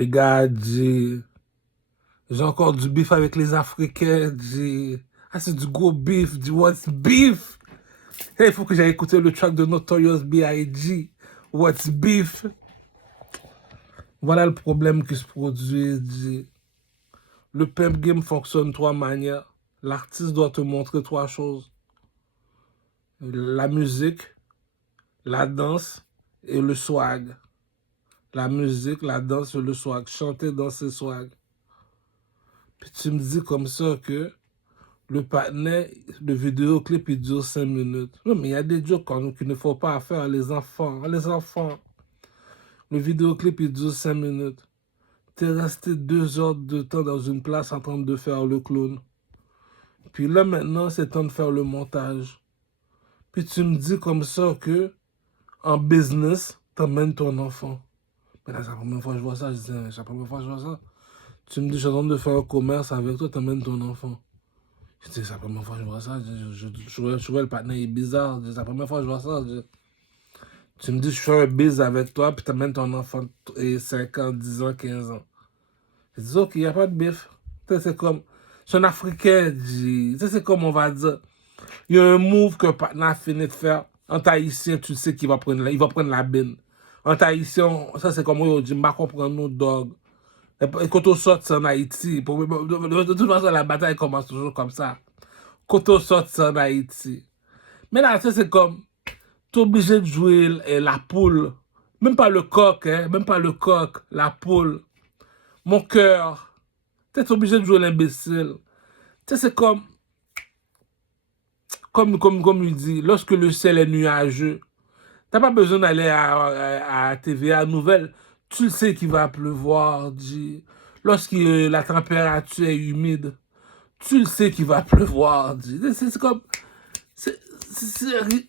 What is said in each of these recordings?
Les gars disent, j'ai encore du beef avec les Africains, disent, ah c'est du gros beef, dis what's beef? Et il faut que j'aille écouter le track de Notorious B.I.G. What's beef? Voilà le problème qui se produit, dit. Le pimp game fonctionne de trois manières. L'artiste doit te montrer trois choses. La musique, la danse et le swag. La musique, la danse et le swag. Chanter, danser, swag. Puis tu me dis comme ça que le partenaire, le vidéoclip, il dure 5 minutes. Non, mais il y a des jokes qu'il ne faut pas faire, les enfants. Les enfants. Le vidéoclip, il dure 5 minutes. T'es resté 2 heures de temps dans une place en train de faire le clown. Puis là, maintenant, c'est temps de faire le montage. Puis tu me dis comme ça que, en business, t'emmènes ton enfant. Mais là, c'est la première fois que je vois ça. Je dis, c'est la première fois que je vois ça. Tu me dis, je suis en train de faire un commerce avec toi, t'emmènes ton enfant. Je dis, c'est la première fois que je vois ça. Je vois le partenaire est bizarre. C'est la première fois que je vois ça. Tu me dis, je fais un biz avec toi, puis t'amènes ton enfant et 5 ans, 10 ans, 15 ans. Je dis, ok, il n'y a pas de bif. C'est comme, je suis un Africain, c'est comme on va dire. Il y a un move qu'un partenaire finit de faire. En haïtien, tu sais qu'il va prendre la bine. En haïtien, ça c'est comme on dit, je comprends nos dogs. Et quand on sort en Haïti, de toute façon, la bataille commence toujours comme ça. Quand on sort en Haïti. Mais là, c'est comme, tu es obligé de jouer la poule. Même pas le coq, hein, même pas le coq, la poule. Mon cœur. Tu es obligé de jouer l'imbécile. Tu sais, c'est comme il dit, lorsque le ciel est nuageux, t'as pas besoin d'aller à TVA Nouvelle. Tu le sais qu'il va pleuvoir, dit. Lorsque la température est humide, tu le sais qu'il va pleuvoir, dit. C'est comme,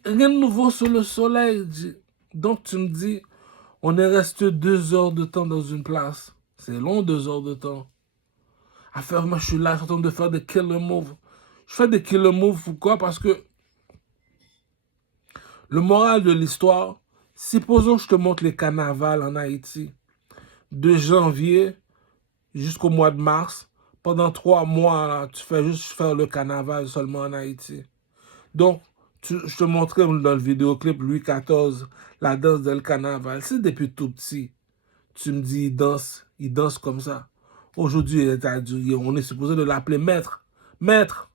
rien de nouveau sur le soleil, dit. Donc tu me dis, on est resté 2 heures de temps dans une place. C'est long, 2 heures de temps. À faire, moi je suis là, je suis en train de faire des killer moves. Je fais des killer moves, pourquoi? Parce que le moral de l'histoire, supposons que je te montre les carnavals en Haïti, de janvier jusqu'au mois de mars. Pendant 3 mois, là, tu fais juste faire le carnaval seulement en Haïti. Donc, je te montrais dans le vidéoclip Louis XIV, la danse de le carnaval. C'est depuis tout petit. Tu me dis, il danse comme ça. Aujourd'hui, on est supposé de l'appeler maître. Maître,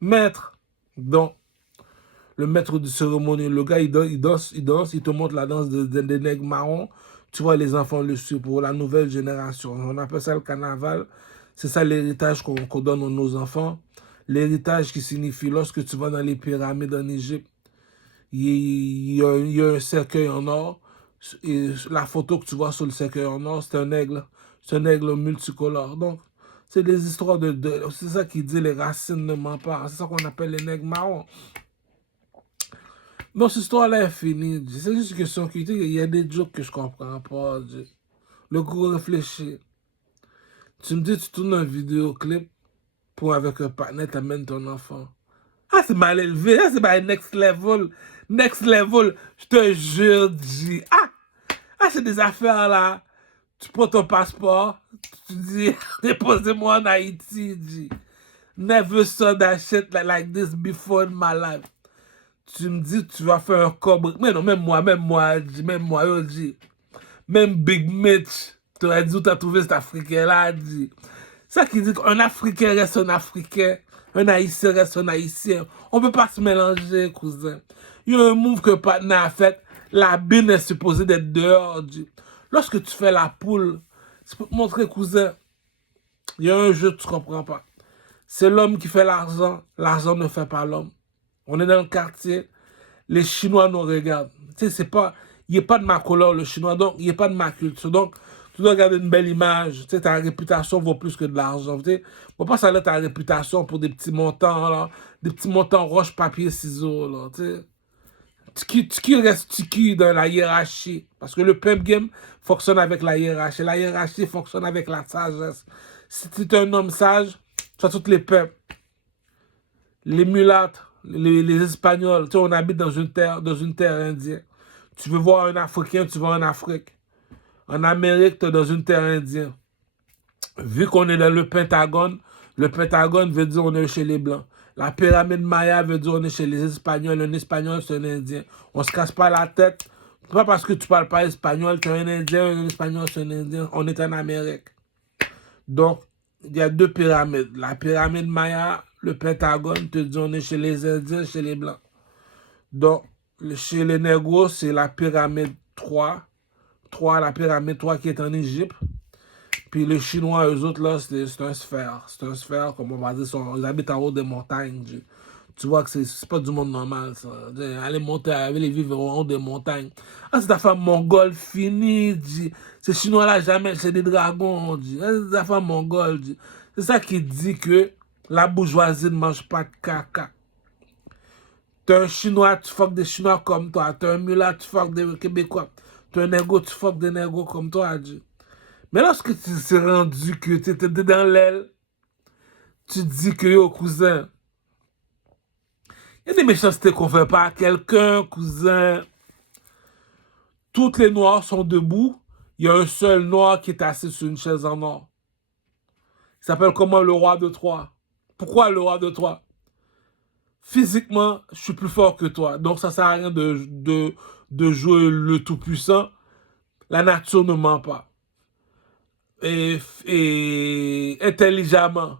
maître. Donc, le maître de cérémonie, le gars, il danse, il te montre la danse des nègres marrons. Tu vois, les enfants le suivent pour la nouvelle génération. On appelle ça le carnaval. C'est ça l'héritage qu'on donne à nos enfants. L'héritage qui signifie, lorsque tu vas dans les pyramides en Égypte, il y a un cercueil en or. Et la photo que tu vois sur le cercueil en or, c'est un aigle. C'est un aigle multicolore. Donc, c'est des histoires c'est ça qui dit les racines ne mentent pas. C'est ça qu'on appelle les nègres marrons. Non, cette histoire-là est finie. C'est juste une question qu'il y a des jokes que je comprends pas. Le gros réfléchir. Tu me dis, tu tournes un vidéoclip pour avec un partenaire, t'amènes ton enfant. Ah, c'est mal élevé. Ah, c'est mal next level. Next level. Je te jure, G. Ah, c'est des affaires là. Tu prends ton passeport. Tu dis, déposez-moi en Haïti, G. Never saw that shit like this before in my life. Tu me dis, tu vas faire un cobre. Mais non, même moi, yo, dit. Même Big Mitch, tu aurais dit où t'as trouvé cet Africain-là, dit. Ça qui dit qu'un Africain reste un Africain, un Haïtien reste un Haïtien. On peut pas se mélanger, cousin. Il y a un move que le partenaire a fait, la bine est supposée d'être dehors, dit. Lorsque tu fais la poule, c'est pour te montrer, cousin, il y a un jeu que tu comprends pas. C'est l'homme qui fait l'argent ne fait pas l'homme. On est dans le quartier, les Chinois nous regardent. Tu sais, c'est pas, il n'est pas de ma couleur, le Chinois, donc il n'est pas de ma culture. Donc, tu dois garder une belle image. Tu sais, ta réputation vaut plus que de l'argent. Tu sais, faut pas saler ta réputation pour des petits montants, là, des petits montants roche, papier, ciseaux, là, tu sais. Tiki reste tiki dans la hiérarchie. Parce que le pimp game fonctionne avec la hiérarchie. La hiérarchie fonctionne avec la sagesse. Si tu es un homme sage, tu as toutes les peuples. Les mulattes, les Espagnols, tu sais, on habite dans une terre indienne. Tu veux voir un Africain, tu vas en Afrique. En Amérique, tu es dans une terre indienne. Vu qu'on est dans le Pentagone veut dire on est chez les Blancs. La pyramide Maya veut dire on est chez les Espagnols. Un Espagnol, c'est un Indien. On se casse pas la tête. Pas parce que tu parles pas espagnol, tu es un Indien, un Espagnol, c'est un Indien. On est en Amérique. Donc, il y a deux pyramides. La pyramide Maya, le Pentagone, te dit on est chez les Indiens, chez les Blancs. Donc, chez les Négros, c'est la pyramide 3. La pyramide 3 qui est en Égypte. Puis les Chinois, eux autres, là, c'est un sphère. C'est un sphère, comme on va dire, ils habitent en haut des montagnes. Tu vois que c'est pas du monde normal, ça. Aller monter, aller vivre en haut des montagnes. Ah, c'est ta femme mongole finie, ces Chinois-là, jamais, c'est des dragons, dit. Ah, c'est ta femme mongole, dit. C'est ça qui dit que la bourgeoisie ne mange pas de caca. T'es un Chinois, tu fuck des Chinois comme toi. T'es un mulat, tu fuck des Québécois. T'es un négro, tu fuck des négros comme toi, dit. Mais lorsque tu t'es rendu que tu étais dans l'aile, tu te dis que yo, cousin, il y a des méchancetés qu'on fait pas à quelqu'un, cousin. Toutes les noirs sont debout. Il y a un seul noir qui est assis sur une chaise en or. Il s'appelle comment le roi de Troie? Pourquoi le roi de Troie? Physiquement, je suis plus fort que toi. Donc ça sert à rien de jouer le tout-puissant. La nature ne ment pas. Et intelligemment.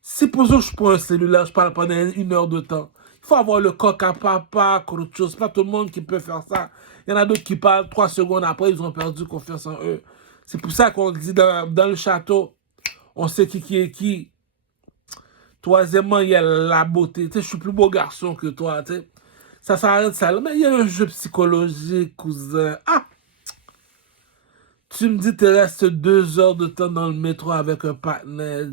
Si pour ça je prends un cellulaire, je parle pendant 1 heure de temps. Il faut avoir le coq à papa, autre chose. C'est pas tout le monde qui peut faire ça. Il y en a d'autres qui parlent 3 secondes après, ils ont perdu confiance en eux. C'est pour ça qu'on dit dans le château, on sait qui est qui. Troisièmement, il y a la beauté. Tu sais, je suis plus beau garçon que toi. Tu sais. Ça s'arrête ça. Mais il y a un jeu psychologique, cousin. Ah! Tu me dis, tu restes 2 heures de temps dans le métro avec un partenaire.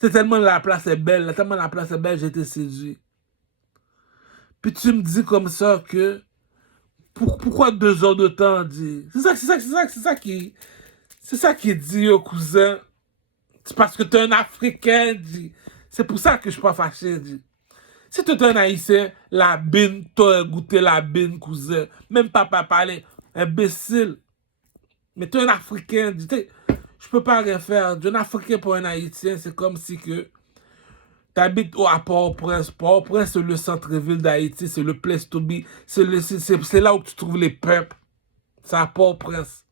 C'est tellement la place est belle, tellement la place est belle, j'ai été séduit. Puis tu me dis comme ça que pourquoi 2 heures de temps, dit. C'est ça qui dit au cousin. C'est parce que t'es un Africain, dit. C'est pour ça que je suis pas fâché, dit. Si tu es un Haïtien, la bine, t'aurais goûté la bine, cousin. Même papa parlait, imbécile. Mais tu es un Africain, dit. Je peux pas rien faire. Un Africain pour un Haïtien, c'est comme si que tu habites à Port-au-Prince. Port-au-Prince, c'est le centre-ville d'Haïti, c'est le place to be. C'est là où tu trouves les peuples. C'est à Port-au-Prince.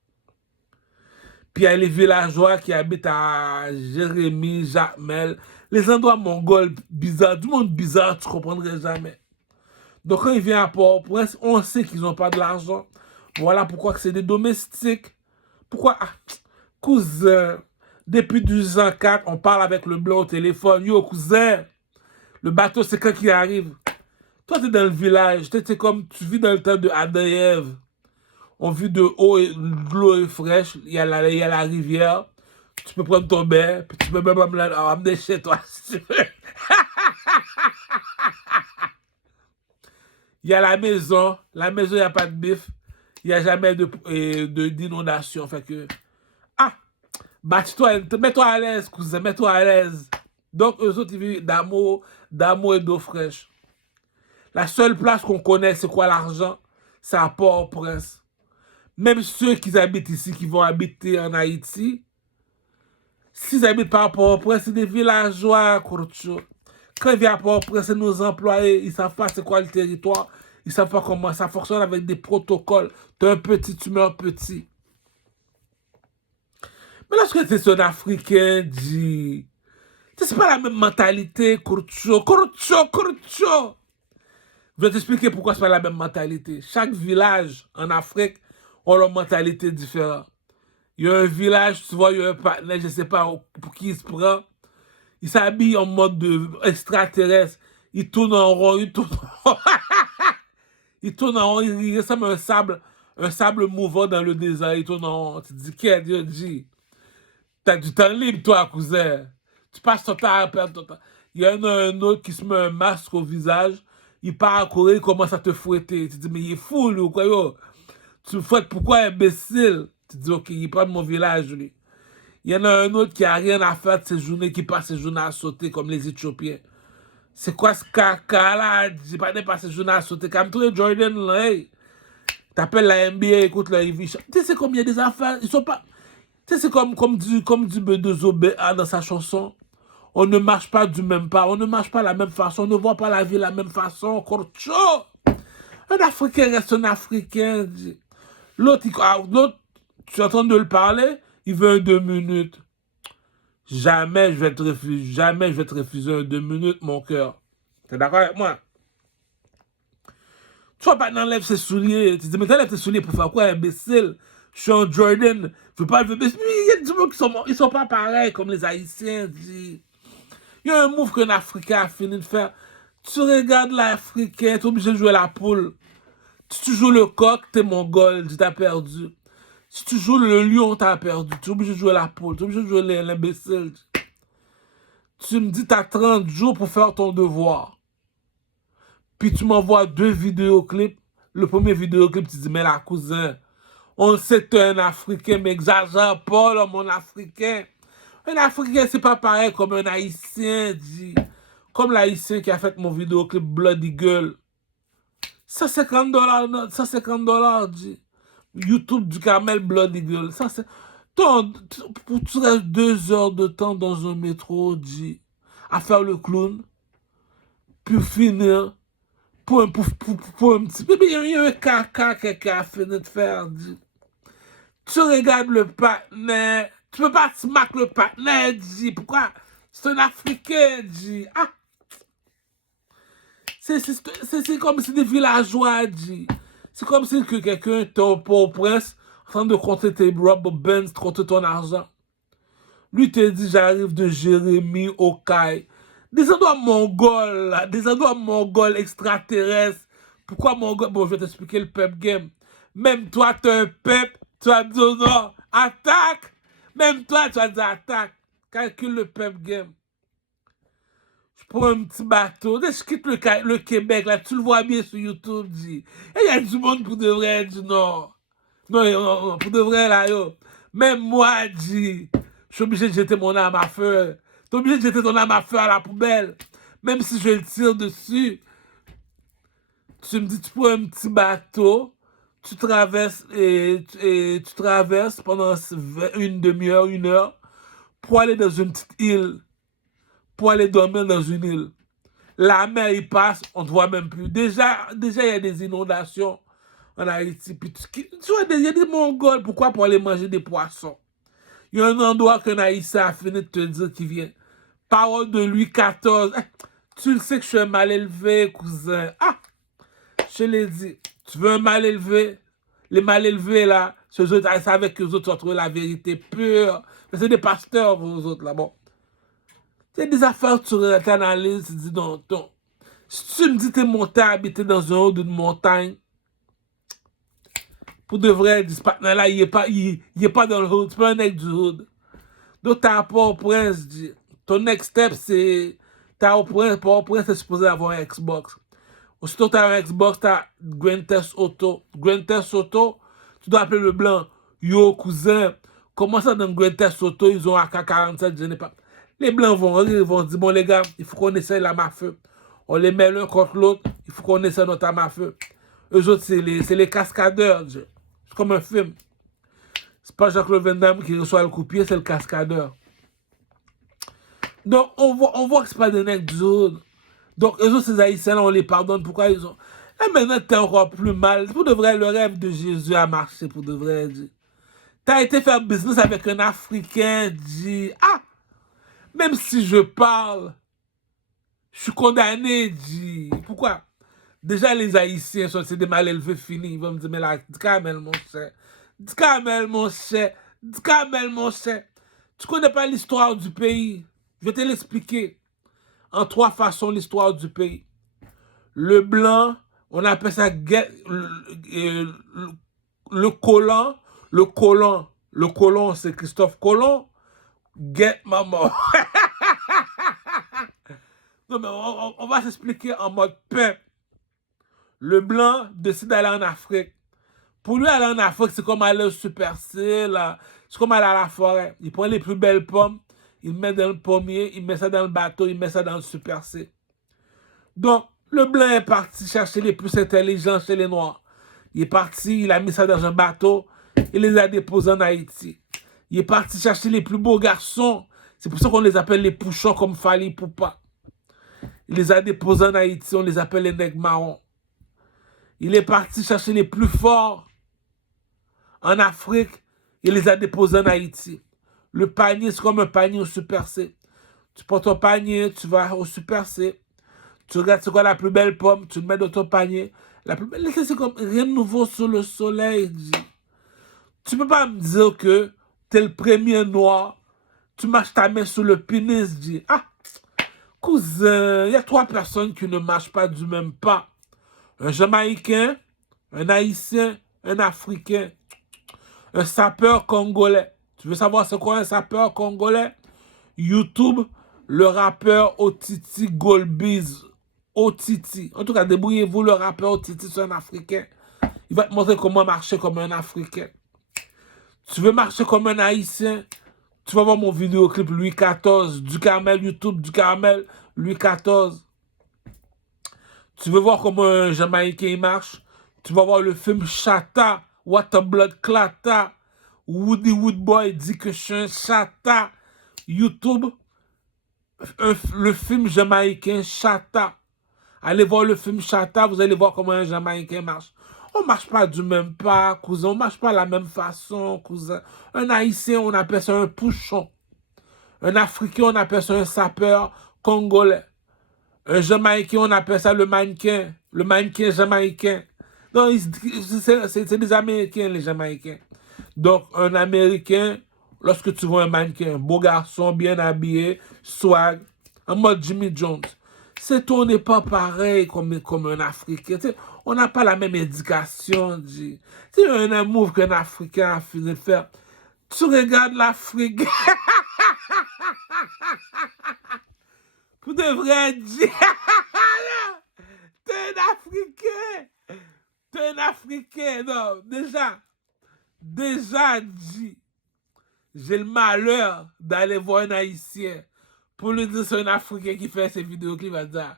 Puis il y a les villageois qui habitent à Jérémy, Jacmel. Les endroits mongols bizarres, du monde bizarre, tu comprendrais jamais. Donc quand ils viennent à Port-au-Prince, on sait qu'ils n'ont pas de l'argent. Voilà pourquoi c'est des domestiques. Pourquoi? Ah, cousin, depuis 1204, on parle avec le blanc au téléphone. Yo, cousin, le bateau, c'est quand qui arrive. Toi, tu es dans le village. Tu comme tu vis dans le temps de Adam et Ève. On vit de haut, l'eau est fraîche. Il y a la rivière. Tu peux prendre ton bain. Puis tu peux même amener chez toi si tu veux. Il y a la maison. La maison, il n'y a pas de bif. Il n'y a jamais d'inondation. Fait que. Ah! Bâtis-toi, mets-toi à l'aise, cousin, mets-toi à l'aise. Donc, eux autres, ils vivent d'amour et d'eau fraîche. La seule place qu'on connaît, c'est quoi l'argent? C'est à Port-au-Prince. Même ceux qui habitent ici, qui vont habiter en Haïti, s'ils habitent pas à Port-au-Prince, c'est des villageois, Kurcho. Quand ils viennent à Port-au-Prince, c'est nos employés, ils savent pas c'est quoi le territoire, ils savent pas comment ça fonctionne avec des protocoles. T'es un petit, tu meurs petit. Mais lorsque tu es un Africain, dit, c'est pas la même mentalité, Kurcho. Je vais t'expliquer pourquoi c'est pas la même mentalité. Chaque village en Afrique a leur mentalité différente. Il y a un village, tu vois, il y a un partenaire, je sais pas pour qui il se prend. Il s'habille en mode extraterrestre. Il tourne en rond, il tourne en rond. Il tourne en rond, il ressemble à un sable mouvant dans le désert. Il tourne en rond. Tu te dis, qu'est-ce que Dieu dit? T'as du temps libre, toi, cousin. Tu passes ton temps à perdre ton temps. Il y en a un autre qui se met un masque au visage. Il part à courir, il commence à te fouetter. Tu te dis, mais il est fou, lui, ou quoi, yo? Tu me fouettes, pourquoi, imbécile? Tu te dis, ok, il est pas de mon village, lui. Il y en a un autre qui a rien à faire de ses journées, qui passe ses journées à sauter, comme les Éthiopiens. C'est quoi ce caca, là? J'ai pas passé ses journées à sauter. Comme tous les Jordan, là, hey. T'appelles la NBA, écoute leur Ivy Shop. Tu sais, c'est comme il y a des affaires, ils sont pas. Tu sais, c'est comme dit B2OBA dans sa chanson. On ne marche pas du même pas, on ne marche pas de la même façon, on ne voit pas la vie de la même façon. Corcho! Un Africain reste un Africain. L'autre, tu es en train de le parler, il veut un 2 minutes. Jamais je vais te refuser, jamais je vais te refuser un 2 minutes, mon cœur. T'es d'accord avec moi? Tu vois pas t'enlèves ses souliers. Tu dis, mais t'enlèves tes souliers pour faire quoi, imbécile? Je suis un Jordan. Je veux pas le mais il y a des gens qui sont pas pareils comme les Haïtiens. Il y a un move qu'un Africain a fini de faire. Tu regardes l'Africain, t'es obligé de jouer la poule. Si tu joues le coq, t'es mongol, tu t'as perdu. Si tu joues le lion, t'as perdu. Tu es obligé de jouer la poule, tu es obligé de jouer l'imbécile. Tu me dis, t'as 30 jours pour faire ton devoir. Puis tu m'envoies 2 vidéoclips. Le premier vidéoclip, tu dis, mais la cousin, on sait que t'es un Africain, mais exagère pas, là, mon Africain. Un Africain, c'est pas pareil comme un Haïtien, dit. Comme l'Haïtien qui a fait mon vidéoclip Bloody Girl. $150, $150, dit. YouTube du Carmel Bloody Girl. Ça, c'est. Tu restes 2 heures de temps dans un métro, dit, à faire le clown, puis finir pour un petit peu. Il y a un caca quelqu'un a fini de faire, dit. Tu regardes le partenaire, tu peux pas smack le partenaire, dit. Pourquoi? C'est un Africain, dit. Ah! C'est comme si des villageois, dit. C'est comme si quelqu'un était au Port-au-Prince en train de compter tes rubber bands, compter ton argent. Lui te dit, j'arrive de Jérémy, Okaï. Des endroits mongols, là, des endroits mongols extraterrestres. Pourquoi mongol? Bon, je vais t'expliquer le pep game. Même toi, tu as un pep, tu as dit non, attaque. Même toi, tu as dit attaque. Calcule le pep game. Je prends un petit bateau. Dès que je quitte le Québec, là, tu le vois bien sur YouTube, dit. Et il y a du monde pour de vrai, dit non. Non, non, non, pour de vrai, là, yo. Même moi, dit, je suis obligé de jeter mon arme à feu. Tu es obligé de jeter ton arme à feu à la poubelle. Même si je le tire dessus. Tu me dis, tu prends un petit bateau, tu traverses et tu traverses pendant une demi-heure, 1 heure, pour aller dans une petite île. Pour aller dormir dans une île. La mer, il passe, on ne te voit même plus. Déjà, il y a des inondations en Haïti. Puis tu vois, il y a des Mongols. Pourquoi? Pour aller manger des poissons. Il y a un endroit qu'un Haïtien a fini de te dire qui vient. Parole de Louis XIV. Tu le sais que je suis un mal élevé, cousin. Ah! Je l'ai dit. Tu veux un mal élevé? Les mal élevés, là, ceux autres, ils savaient que les autres ont trouvé la vérité pure. Mais c'est des pasteurs, vous autres, là. Bon. C'est des affaires que tu t'analyses, tu dis, non. Si tu me dis que tu es monté à habiter dans un haut d'une montagne, pour de vrai, ce partenaire-là, il est pas dans le hood, c'est pas un mec du hood. Donc, t'as Port-au-Prince, ton next step, c'est, Port-au-Prince, c'est supposé avoir un Xbox. Aussitôt t'as un Xbox, t'as Grand Theft Auto. Grand Theft Auto, tu dois appeler le blanc. Yo, cousin, comment ça dans Grand Theft Auto, ils ont AK-47, je n'ai pas. Les blancs vont rire, ils vont dire, bon les gars, il faut qu'on essaye l'arme à feu. On les met l'un contre l'autre, il faut qu'on essaye notre arme à feu. Eux autres, c'est les cascadeurs. C'est comme un film. C'est pas Jean-Claude Van Damme qui reçoit le coup de pied, c'est le cascadeur. Donc, on voit que c'est pas des nègres du hood. Donc, eux autres, ces Haïtiens-là, on les pardonne. Pourquoi ils ont... Et maintenant, t'es encore plus mal. Pour de vrai, le rêve de Jésus a marché, pour de vrai, dit. T'as été faire business avec un Africain, dit. Ah! Même si je parle, je suis condamné, dit. Pourquoi? Déjà, les Haïtiens sont des mal élevés finis. Ils vont me dire, mais là, dis Kamel, mon cher. Dis Kamel, mon cher. Dis Kamel, mon cher. Tu connais pas l'histoire du pays. Je vais te l'expliquer. En 3 façons, l'histoire du pays. Le blanc, on appelle ça le colon. Le colon, c'est Christophe Colomb. Get maman. Non, mais on va s'expliquer en mode peuple. Le blanc décide d'aller en Afrique. Pour lui, aller en Afrique, c'est comme aller au Super C, c'est comme aller à la forêt. Il prend les plus belles pommes, il met dans le pommier, il met ça dans le bateau, il met ça dans le Super C. Donc, le blanc est parti chercher les plus intelligents chez les noirs. Il est parti, il a mis ça dans un bateau, il les a déposés en Haïti. Il est parti chercher les plus beaux garçons. C'est pour ça qu'on les appelle les pouchons comme Fali Poupa. Il les a déposés en Haïti, on les appelle les nègres marrons. Il est parti chercher les plus forts en Afrique, il les a déposés en Haïti. Le panier, c'est comme un panier au Super C. Tu prends ton panier, tu vas au Super C. Tu regardes c'est quoi la plus belle pomme, tu le mets dans ton panier. La plus belle, c'est comme rien de nouveau sur le soleil. Tu peux pas me dire que t'es le premier noir, tu marches ta main sur le pénis, dis. Ah, cousin, il y a 3 personnes qui ne marchent pas du même pas. Un Jamaïcain, un Haïtien, un Africain, un sapeur congolais. Tu veux savoir c'est quoi un sapeur congolais? YouTube, le rappeur Otiti Golbiz. Otiti. En tout cas, débrouillez-vous, le rappeur Otiti, c'est un Africain. Il va te montrer comment marcher comme un Africain. Tu veux marcher comme un Haïtien? Tu vas voir mon vidéoclip Louis XIV, du Carmel, YouTube, du Carmel, Louis XIV. Tu veux voir comment un Jamaïcain marche? Tu vas voir le film Chata, What a Blood Clatta. Woody Woodboy dit que je suis un chata. YouTube, le film jamaïcain Chata. Allez voir le film Chata, vous allez voir comment un Jamaïcain marche. On ne marche pas du même pas, cousin. On ne marche pas de la même façon, cousin. Un Haïtien, on appelle ça un pouchon. Un Africain, on appelle ça un sapeur congolais. Un Jamaïcain, on appelle ça le mannequin jamaïcain. Non, c'est des Américains, les Jamaïcains. Donc, un Américain, lorsque tu vois un mannequin, beau garçon, bien habillé, swag, en mode Jimmy Jones, c'est on n'est pas pareil comme un Africain. T'sais, on n'a pas la même éducation. C'est un amour qu'un Africain a fini de faire. Tu regardes l'Afrique. Pour de vrai, t'es un Africain. T'es un Africain. Non, déjà dit, j'ai le malheur d'aller voir un Haïtien pour lui dire c'est un Africain qui fait ces vidéos qui va dire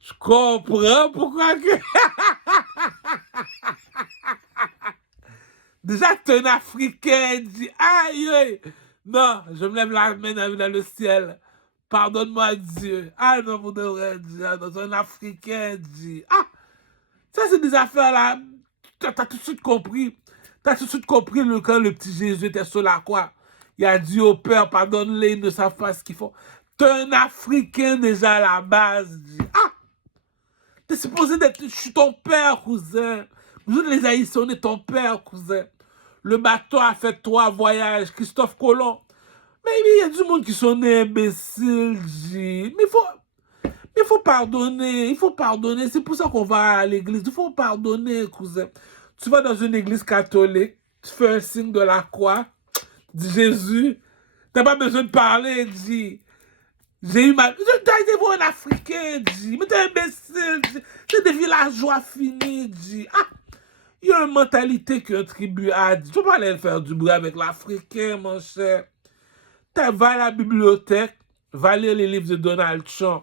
je comprends pourquoi que déjà t'es un Africain dit aïe aïe non je me lève la main dans le ciel pardonne-moi Dieu ah non vous devrez dire non, c'est un Africain dit ah ça c'est des affaires là t'as tout de suite compris. T'as tout de suite compris quand le petit Jésus était sur la croix. Il a dit au Père, pardonne-les, ils ne savent pas ce qu'ils font. T'es un Africain déjà à la base. Ah! T'es supposé d'être... Je suis ton père, cousin. Nous, les Haïtiens, on est ton père, cousin. Le bateau a fait 3 voyages. Christophe Colomb. Mais il y a du monde qui sont imbéciles, Mais il faut pardonner. Il faut pardonner. C'est pour ça qu'on va à l'église. Il faut pardonner, cousin. Tu vas dans une église catholique, tu fais un signe de la croix, dis Jésus, t'as pas besoin de parler, dis, j'ai eu mal. T'as été voir un Africain, dis, mais t'es imbécile, c'est des villageois finis, dis. Ah, il y a une mentalité qu'un tribu a, dis. Tu peux pas aller faire du bruit avec l'Africain, mon cher. Va à la bibliothèque, va lire les livres de Donald Trump.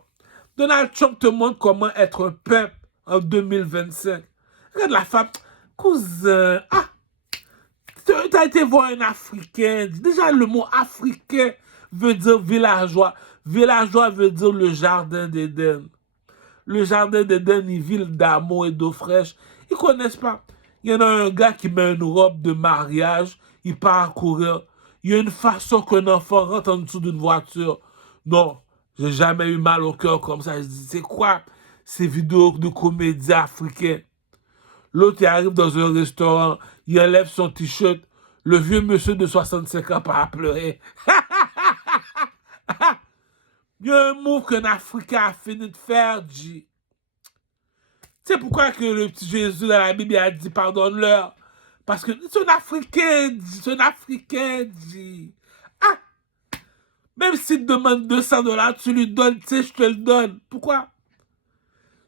Donald Trump te montre comment être un peuple en 2025. Regarde la femme. Cousin, ah, t'as été voir un Africain. Déjà, le mot africain veut dire villageois. Villageois veut dire le jardin d'Éden. Le jardin d'Éden, une ville d'amour et d'eau fraîche. Ils ne connaissent pas. Il y en a un gars qui met une robe de mariage, il part à courir. Il y a une façon qu'un enfant rentre en dessous d'une voiture. Non, j'ai jamais eu mal au cœur comme ça. Je dis, c'est quoi ces vidéos de comédie africaine? L'autre, il arrive dans un restaurant, il enlève son t-shirt. Le vieux monsieur de 65 ans part à pleurer. Il y a un mot qu'un Africain a fini de faire, G. Tu sais pourquoi que le petit Jésus dans la Bible a dit pardonne-leur? Parce que c'est un Africain, G. C'est un Africain, G. Ah! Même s'il te demande $200, tu lui donnes, tu sais, je te le donne. Pourquoi?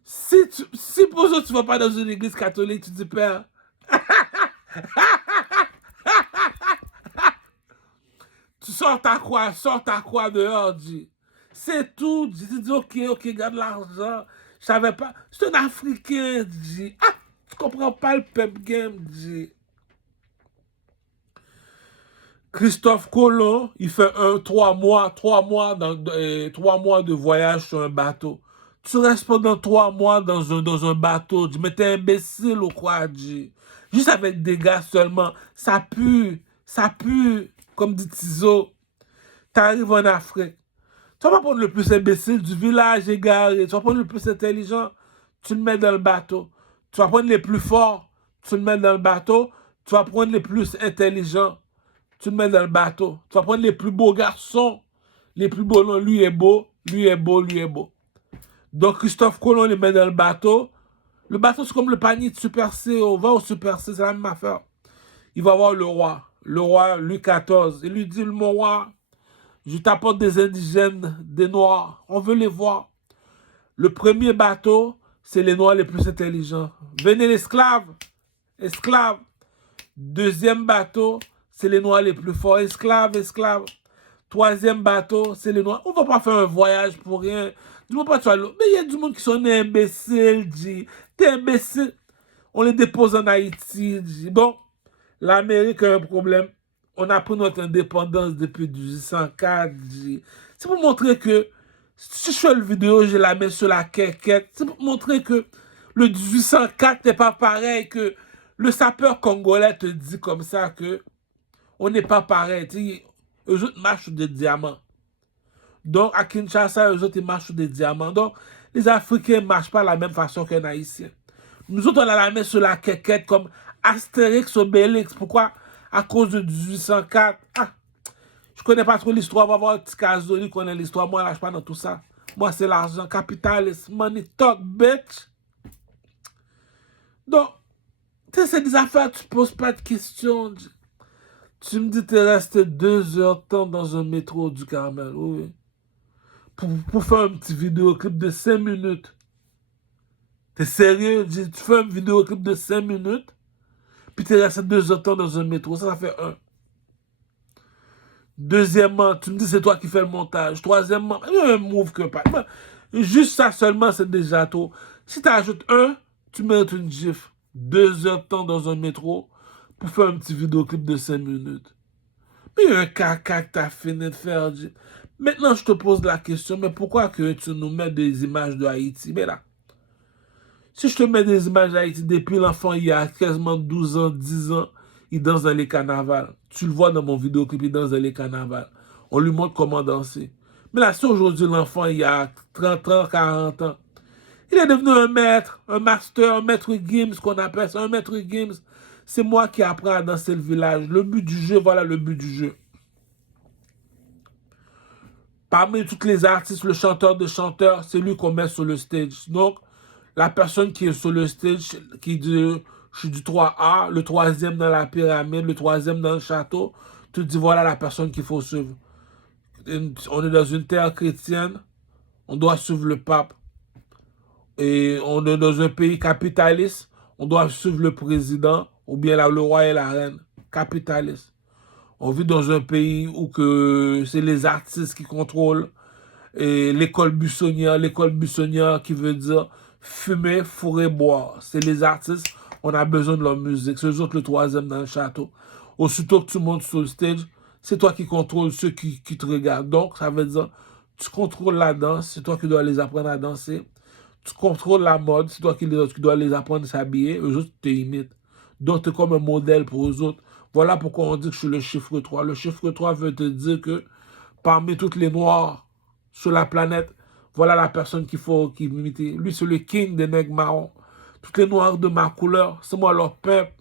Si pour ça tu ne vas pas dans une église catholique, tu dis Père, tu sors ta croix dehors, dis. C'est tout, dis. Tu dis ok, garde l'argent. Je savais pas. C'est un Africain, dis. Ah! comprends pas le peuple game, dit. Christophe Colomb, il fait 3 mois, 3 mois, 3 mois de voyage sur un bateau. Tu restes pendant 3 mois dans un bateau, mais t'es imbécile ou quoi, dit. Juste avec des gars seulement, ça pue, comme dit Tizo. T'arrives en Afrique. Tu vas pas prendre le plus imbécile du village égaré, tu vas prendre le plus intelligent, tu le mets dans le bateau. Tu vas prendre les plus forts, tu le mets dans le bateau. Tu vas prendre les plus intelligents, tu le mets dans le bateau. Tu vas prendre les plus beaux garçons, les plus beaux, non, lui est beau, lui est beau, lui est beau. Donc Christophe Colomb les met dans le bateau. Le bateau, c'est comme le panier de Super C. On va au Super C, c'est la même affaire. Il va voir le roi Louis XIV. Il lui dit, mon roi, je t'apporte des indigènes, des noirs. On veut les voir. Le premier bateau, c'est les noirs les plus intelligents. Venez l'esclave. Esclave. Deuxième bateau, c'est les noirs les plus forts. Esclave, esclave. Troisième bateau, c'est les noirs. On va pas faire un voyage pour rien. Dis-moi pas, tu vas l'autre. Mais il y a du monde qui sont imbéciles, dit. T'es imbécile. On les dépose en Haïti, dit. Bon, l'Amérique a un problème. On a pris notre indépendance depuis 1804, dit. C'est pour montrer que, si je fais une vidéo, je la mets sur la quéquette. C'est pour montrer que le 1804 n'est pas pareil, que le sapeur congolais te dit comme ça que on n'est pas pareil. Eux autres marchent sur des diamants. Donc, à Kinshasa, eux autres, ils marchent sur des diamants. Donc, les Africains ne marchent pas de la même façon qu'un Haïtien. Nous autres, on a la main sur la quéquette comme Astérix, Obélix. Pourquoi? À cause de 1804. Ah, je connais pas trop l'histoire. On va voir petit Casoli qui connaît l'histoire. Moi, je ne lâche pas dans tout ça. Moi, c'est l'argent capitaliste. Money talk, bitch. Donc, c'est des affaires, tu ne poses pas de questions. Tu me dis que tu es resté 2 heures de temps dans un métro du Carmel. Oui. Pour faire un petit vidéoclip de 5 minutes. T'es sérieux? Tu fais un vidéoclip de 5 minutes, puis tu es resté 2 heures de temps dans un métro. Ça fait un. Deuxièmement, tu me dis c'est toi qui fais le montage. Troisièmement, il y a un move que pas. Juste ça seulement, c'est déjà trop. Si tu ajoutes un, tu mets une gifle. 2 heures de temps dans un métro pour faire un petit vidéoclip de 5 minutes. Mais il y a un caca que tu as fini de faire. Maintenant, je te pose la question, mais pourquoi que tu nous mets des images de Haïti? Mais là, si je te mets des images d'Haïti depuis l'enfant, il y a quasiment 12 ans, 10 ans, il danse dans les carnavals. Tu le vois dans mon vidéoclip, il danse dans les carnavals. On lui montre comment danser. Mais là, si aujourd'hui l'enfant, il y a 30 ans, 40 ans, il est devenu un maître, un master, un maître Gims, qu'on appelle ça, un maître Gims. C'est moi qui apprends à danser le village. Le but du jeu, voilà le but du jeu. Parmi tous les artistes, le chanteur de chanteurs, c'est lui qu'on met sur le stage. Donc, la personne qui est sur le stage, qui dit je suis du 3A, le troisième dans la pyramide, le troisième dans le château, tu te dis voilà la personne qu'il faut suivre. On est dans une terre chrétienne, on doit suivre le pape. Et on est dans un pays capitaliste, on doit suivre le président, ou bien là, le roi et la reine. Capitaliste. On vit dans un pays où que c'est les artistes qui contrôlent l'école buissonnière qui veut dire fumer, fourrer, boire. C'est les artistes, on a besoin de leur musique. C'est eux autres le troisième dans le château. Aussitôt que tu montes sur le stage, c'est toi qui contrôles ceux qui te regardent. Donc, ça veut dire, tu contrôles la danse, c'est toi qui dois les apprendre à danser. Tu contrôles la mode, c'est toi qui dois les apprendre à s'habiller. Eux autres te imitent. Donc, tu es comme un modèle pour eux autres. Voilà pourquoi on dit que je suis le chiffre 3. Le chiffre 3 veut te dire que parmi toutes les noirs sur la planète, voilà la personne qu'il faut imiter. Lui, c'est le king des nègres marrons. Toutes les noirs de ma couleur, c'est moi leur peuple,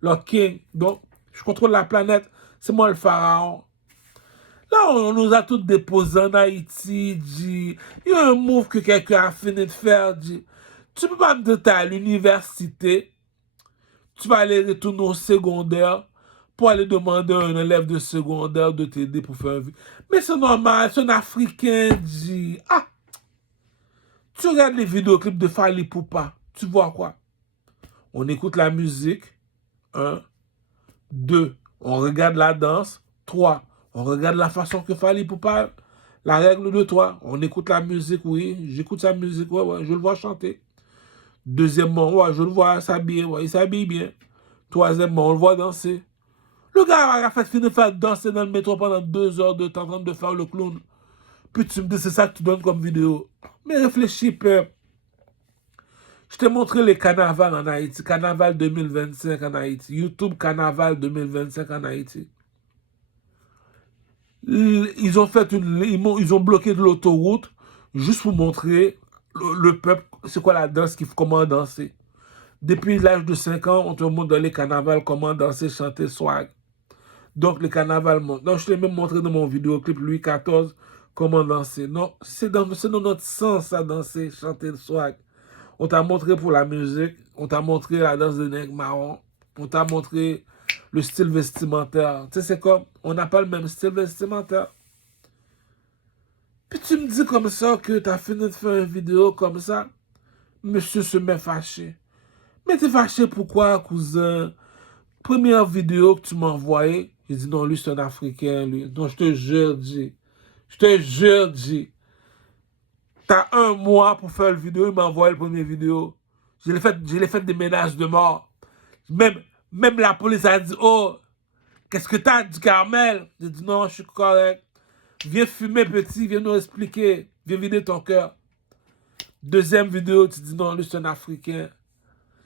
leur king. Donc, je contrôle la planète, c'est moi le pharaon. Là, on nous a tous déposés en Haïti, dit. Il y a un move que quelqu'un a fini de faire, dit. Tu peux pas me dire que tu es à l'université, tu vas aller retourner au secondaire pour aller demander à un élève de secondaire de t'aider pour faire un vie. Mais c'est normal, c'est un Africain, dit. Ah! Tu regardes les vidéoclips de Fally Ipupa, tu vois quoi? On écoute la musique, 1, 2, on regarde la danse, 3, on regarde la façon que Fally Ipupa, la règle de 3, on écoute la musique, oui, j'écoute sa musique, ouais, je le vois chanter. Deuxièmement, ouais, je le vois s'habiller, ouais, il s'habille bien. Troisièmement, on le voit danser. Le gars a fait finir de faire danser dans le métro pendant 2 heures de temps en train de faire le clown. Puis tu me dis, c'est ça que tu donnes comme vidéo. Mais réfléchis, père. Je t'ai montré les carnavals en Haïti. Carnaval 2025 en Haïti. YouTube Carnaval 2025 en Haïti. Ils ont fait ils ont bloqué de l'autoroute juste pour montrer le peuple c'est quoi la danse, comment danser. Depuis l'âge de 5 ans, on te montre dans les carnavals comment danser, chanter, swag. Donc, le carnaval monte. Donc, je t'ai même montré dans mon vidéoclip Louis XIV comment danser. Non, c'est dans notre sens à danser, chanter, swag. On t'a montré pour la musique, on t'a montré la danse de nègre marron, on t'a montré le style vestimentaire. Tu sais, c'est comme, on n'a pas le même style vestimentaire. Puis tu me dis comme ça que tu as fini de faire une vidéo comme ça, monsieur se met fâché. Mais t'es fâché pourquoi, cousin? Première vidéo que tu m'as envoyée, j'ai dit non, lui c'est un Africain, lui. Donc je te jure, G. Je te jure, G. T'as 1 mois pour faire la vidéo, il m'a envoyé la première vidéo. Je l'ai fait des menaces de mort. Même la police a dit, oh, qu'est-ce que t'as dit, Carmel? J'ai dit non, je suis correct. Viens fumer, petit, viens nous expliquer. Viens vider ton cœur. Deuxième vidéo, tu dis non, lui c'est un Africain.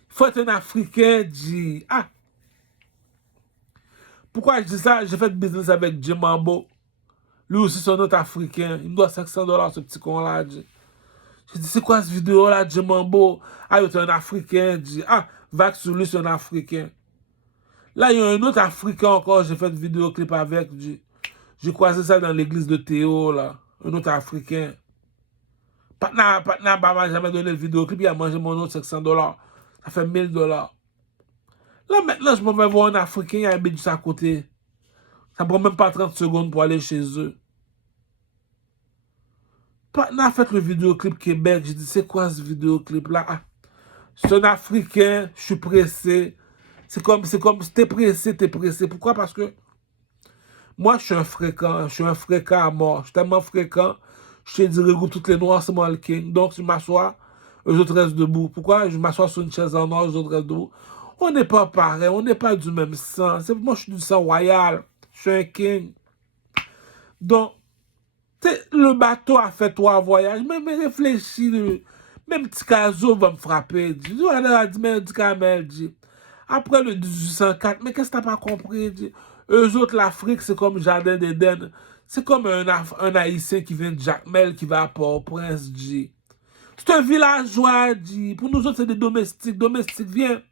Il faut être un Africain, G. Ah! Pourquoi je dis ça? J'ai fait business avec Jim Mambo. Lui aussi, c'est un autre Africain. Il me doit $500, ce petit con-là. J'ai dit, c'est quoi cette vidéo-là, Jim Mambo? Ah, il est un Africain. Ah, Vax sur lui, c'est un Africain. Là, il y a un autre Africain encore. J'ai fait une vidéoclip avec. J'ai croisé ça dans l'église de Théo, là. Un autre Africain. Patna m'a jamais donné le vidéoclip. Il a mangé mon autre $500. Ça fait $1000. Là, maintenant, je m'en vais voir un Africain, il habite juste à côté. Ça prend même pas 30 secondes pour aller chez eux. Patna a fait le vidéoclip Québec. J'ai dit, c'est quoi ce vidéoclip-là? Ah, c'est un Africain, je suis pressé. C'est comme, t'es pressé, t'es pressé. Pourquoi? Parce que moi, je suis un fréquent à mort. Je suis tellement fréquent, je te dis, regroupe toutes les noirs, c'est moi le king. Donc, je m'assois, eux autres restent debout. Pourquoi? Je m'assois sur une chaise en or, eux autres restent debout. On n'est pas pareil, on n'est pas du même sang. Moi, je suis du sang royal. Je suis un king. Donc, le bateau a fait 3 voyages, mais réfléchis. Même petit Caso va me frapper. Après le 1804, mais qu'est-ce que t'as pas compris? Eux autres, l'Afrique, c'est comme Jardin d'Éden. C'est comme un Haïtien qui vient de Jacmel, qui va à Port-au-Prince. C'est un villageois. Pour nous autres, c'est des domestiques. Domestiques, viens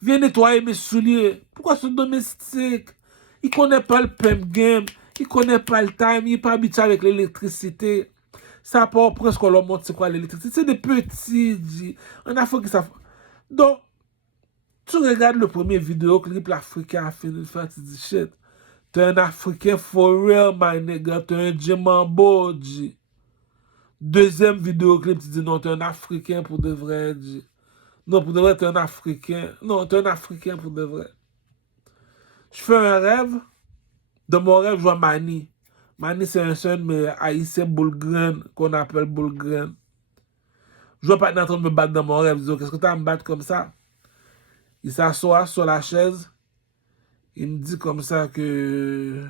nettoyer mes souliers. Pourquoi c'est un domestique? Il connaît pas le PM game. Il connaît pas le time. Il n'est pas habitué avec l'électricité. Ça part presque qu'on leur montre c'est quoi l'électricité. C'est des petits. En Afrique, ça. Donc, tu regardes le premier vidéo que l'Africain a fini de faire, tu dis shit. T'es un Africain for real, my nigga. T'es un Jim Mambo, G. Deuxième vidéoclip, tu dis non, t'es un Africain pour de vrai, G. Non, pour de vrai, t'es un Africain. Non, t'es un Africain pour de vrai. Je fais un rêve. Dans mon rêve, je vois Mani. Mani, c'est un seul, mais haïtien boulgraine, qu'on appelle boulgraine. Je vois pas en train de me battre dans mon rêve. Je dis, qu'est-ce que t'as à me battre comme ça? Il s'assoit sur la chaise. Il me dit comme ça que...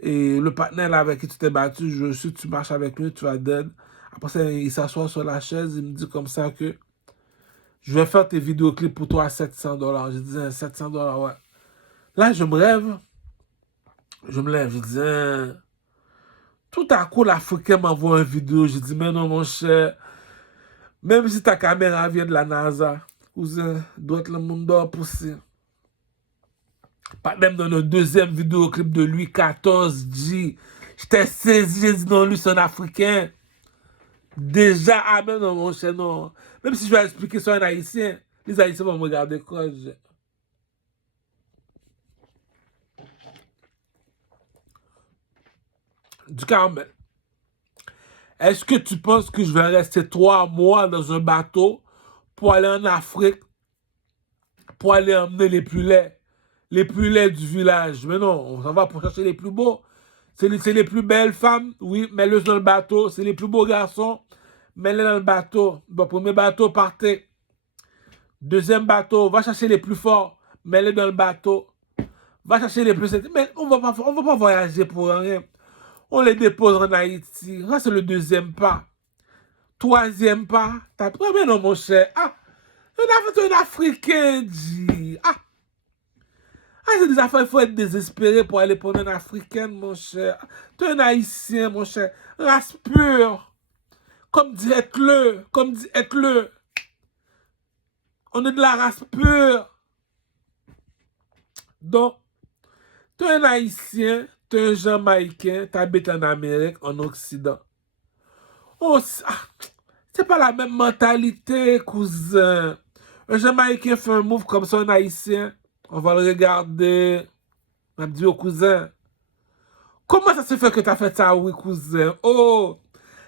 Et le partenaire là avec qui tu t'es battu, si tu marches avec lui, tu vas dead. Après ça, il s'assoit sur la chaise. Il me dit comme ça que... Je vais faire tes vidéoclips pour toi à $700. Je disais, $700, ouais. Là, je me rêve. Je me lève, je dis, tout à coup, l'Africain m'envoie une vidéo. Je dis, mais non, mon cher, même si ta caméra vient de la NASA, cousin, doit être le monde d'or poussé. Pas même dans le deuxième vidéoclip de Louis XIV, j'étais saisi, j'ai dit, non, lui, c'est un Africain. Déjà, ah, mais non, mon cher, non. Même si je vais expliquer sur un Haïtien, les Haïtiens vont me regarder quoi, du Carmel. Est-ce que tu penses que je vais rester 3 mois dans un bateau pour aller en Afrique, pour aller emmener les plus laids du village? Mais non, on s'en va pour chercher les plus beaux. C'est les plus belles femmes, oui, mets-les dans le bateau. C'est les plus beaux garçons, mets-les dans le bateau. Bon, premier bateau, partez. Deuxième bateau, va chercher les plus forts, mets-les dans le bateau. Va chercher les plus... Mais on va pas voyager pour rien. On les dépose en Haïti. Ça, c'est le deuxième pas. Troisième pas. T'as pris, mais non, mon cher. Ah, un Africain, dit. Ah, c'est des affaires, il faut être désespéré pour aller prendre un Africain, mon cher. Tu es un Haïtien, mon cher. Race pure. Comme dit être-le. Comme dit être-le. On est de la race pure. Donc, tu es un Haïtien, tu es un Jamaïcain, tu habites en Amérique, en Occident. C'est pas la même mentalité, cousin. Un Jamaïcain fait un move comme ça, un Haïtien. On va le regarder. On va dire au cousin. Comment ça se fait que tu as fait ça, oui, cousin? Oh!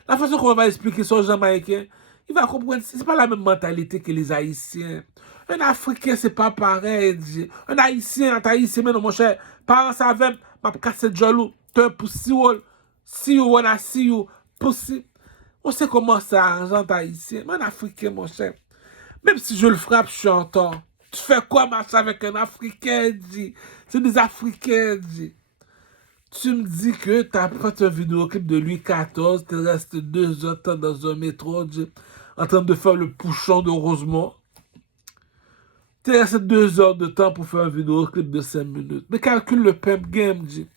La façon qu'on va expliquer ça aux Jamaïcains, il va comprendre que ce n'est pas la même mentalité que les Haïtiens. Un Africain, c'est pas pareil. Un Haïtien, mais non, mon cher, parents savent, m'a cassé de jaloux. Tu es un pussy, see you when I see you, pussy. On sait comment ça argent Haïtien. Mais un Africain, mon cher, même si je le frappe, je suis en tort. Tu fais quoi marcher avec un Africain, dit? C'est des Africains, dit. Tu me dis que tu as fait un vidéoclip de Louis XIV, tu restes 2 heures dans un métro, dit, en train de faire le pouchon de Rosemont. Tu restes 2 heures de temps pour faire un vidéoclip de 5 minutes. Mais calcule le pep game, dit.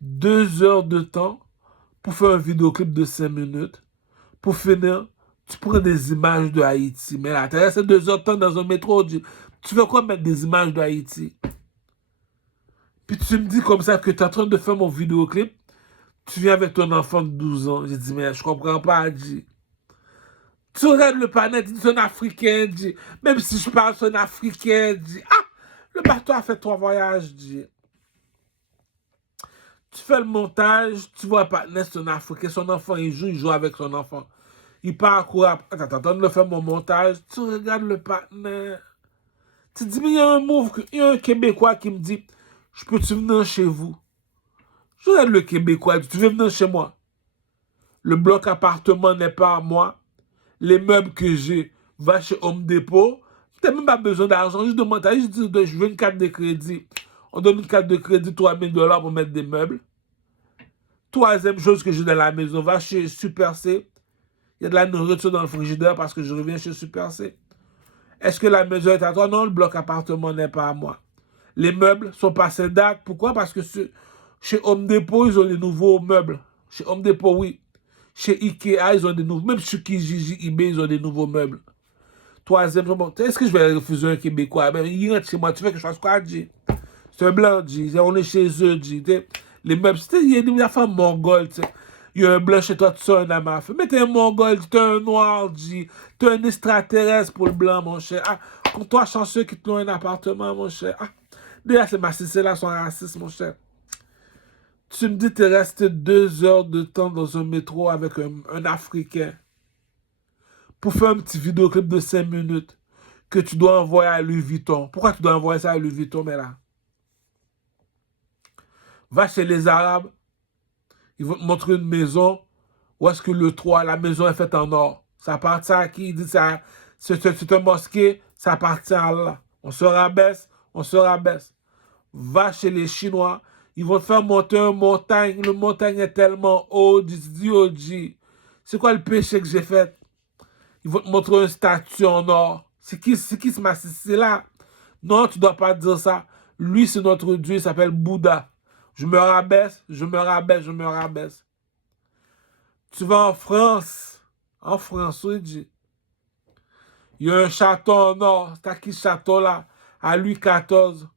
2 heures de temps pour faire un vidéoclip de 5 minutes. Pour finir, tu prends des images de Haïti. Mais là, tu restes 2 heures de temps dans un métro, dit. Tu fais quoi mettre des images de Haïti? Puis tu me dis comme ça que tu es en train de faire mon vidéoclip. Tu viens avec ton enfant de 12 ans. J'ai dit, mais je comprends pas, dit. Tu regardes le panel, tu dis, c'est un Africain, dit. Même si je parle, c'est un Africain, dit. Ah, le bateau a fait 3 voyages, dit. Tu fais le montage, tu vois, partenaire, c'est un Africain. Son enfant, il joue avec son enfant. Il parcourt après. Attends, t'es en train de faire mon montage. Tu regardes le partenaire. Tu te dis, mais il y a un move, il y a un Québécois qui me dit, je peux-tu venir chez vous? Je regarde le Québécois, tu veux venir chez moi? Le bloc appartement n'est pas à moi. Les meubles que j'ai, va chez Home Depot. Tu n'as même pas besoin d'argent, juste de montage, juste de, je veux une carte de crédit. On donne une carte de crédit, $3 000 pour mettre des meubles. Troisième chose que j'ai dans la maison, va chez Super C. Il y a de la nourriture dans le frigidaire parce que je reviens chez Super C. Est-ce que la maison est à toi? Non, le bloc appartement n'est pas à moi. Les meubles sont passés date. Pourquoi? Parce que chez Home Depot, ils ont des nouveaux meubles. Chez Home Depot, oui. Chez Ikea, ils ont des nouveaux... Même chez Kijiji, eBay, ils ont des nouveaux meubles. Troisième, bon, est-ce que je vais refuser un Québécois? Ben, il rentre chez moi, tu fais que je fasse quoi, G? C'est un blanc, G. On est chez eux, G. Les meubles, il y a des affaires mongoles, tu sais. Il y a un blanc chez toi, tu sors un amaf. Mais t'es un mongol, t'es un noir, G. T'es un extraterrestre pour le blanc, mon cher. Ah, pour toi, chanceux qui te l'ont un appartement, mon cher. Ah, déjà, c'est ma là sont racistes, mon cher. Tu me dis que tu es resté 2 heures de temps dans un métro avec un Africain pour faire un petit vidéoclip de 5 minutes que tu dois envoyer à Louis Vuitton. Pourquoi tu dois envoyer ça à Louis Vuitton, mais là? Va chez les Arabes, ils vont te montrer une maison où est-ce que le toit, la maison est faite en or. Ça appartient à qui? Ils disent ça, c'est un mosquée, ça appartient à Allah. On se rabaisse, on se rabaisse. Va chez les Chinois, ils vont te faire monter une montagne. Le montagne est tellement haut, dis, c'est quoi le péché que j'ai fait? Ils vont te montrer une statue en or. C'est qui ce massif là? Non, tu dois pas dire ça. Lui, c'est notre Dieu, il s'appelle Bouddha. Je me rabaisse, je me rabaisse, je me rabaisse. Tu vas en France, oui, dit. Il y a un château en or. C'est à qui ce château là? À Louis XIV.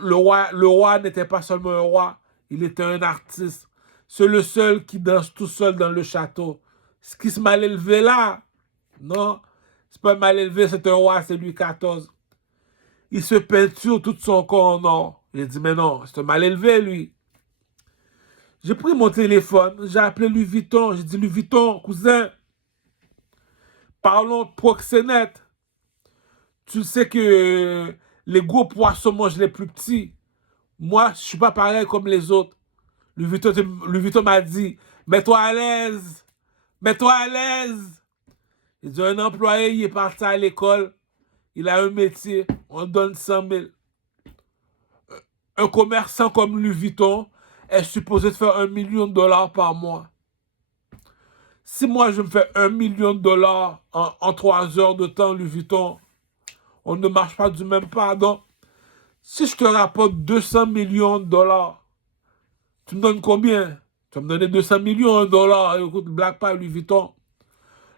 Le roi n'était pas seulement un roi, il était un artiste. C'est le seul qui danse tout seul dans le château. Ce qui se mal élevé là? Non, c'est pas mal élevé, c'est un roi, c'est Louis XIV. Il se peinture tout son corps en or. J'ai dit, mais non, c'est un mal élevé, lui. J'ai pris mon téléphone, j'ai appelé Louis Vuitton. J'ai dit, Louis Vuitton, cousin, parlons de proxénète. Tu sais que les gros poissons mangent les plus petits. Moi, je ne suis pas pareil comme les autres. Louis Vuitton m'a dit, mets-toi à l'aise. Mets-toi à l'aise. Il dit, un employé, il est parti à l'école. il a un métier, on donne 100 000. Un commerçant comme Louis Vuitton est supposé faire $1 million par mois. Si moi je me fais $1 million en 3 heures de temps, Louis Vuitton, on ne marche pas du même pas. Donc, si je te rapporte 200 millions de dollars, tu me donnes combien? Tu vas me donner 200 millions de dollars. Écoute, blague pas Louis Vuitton.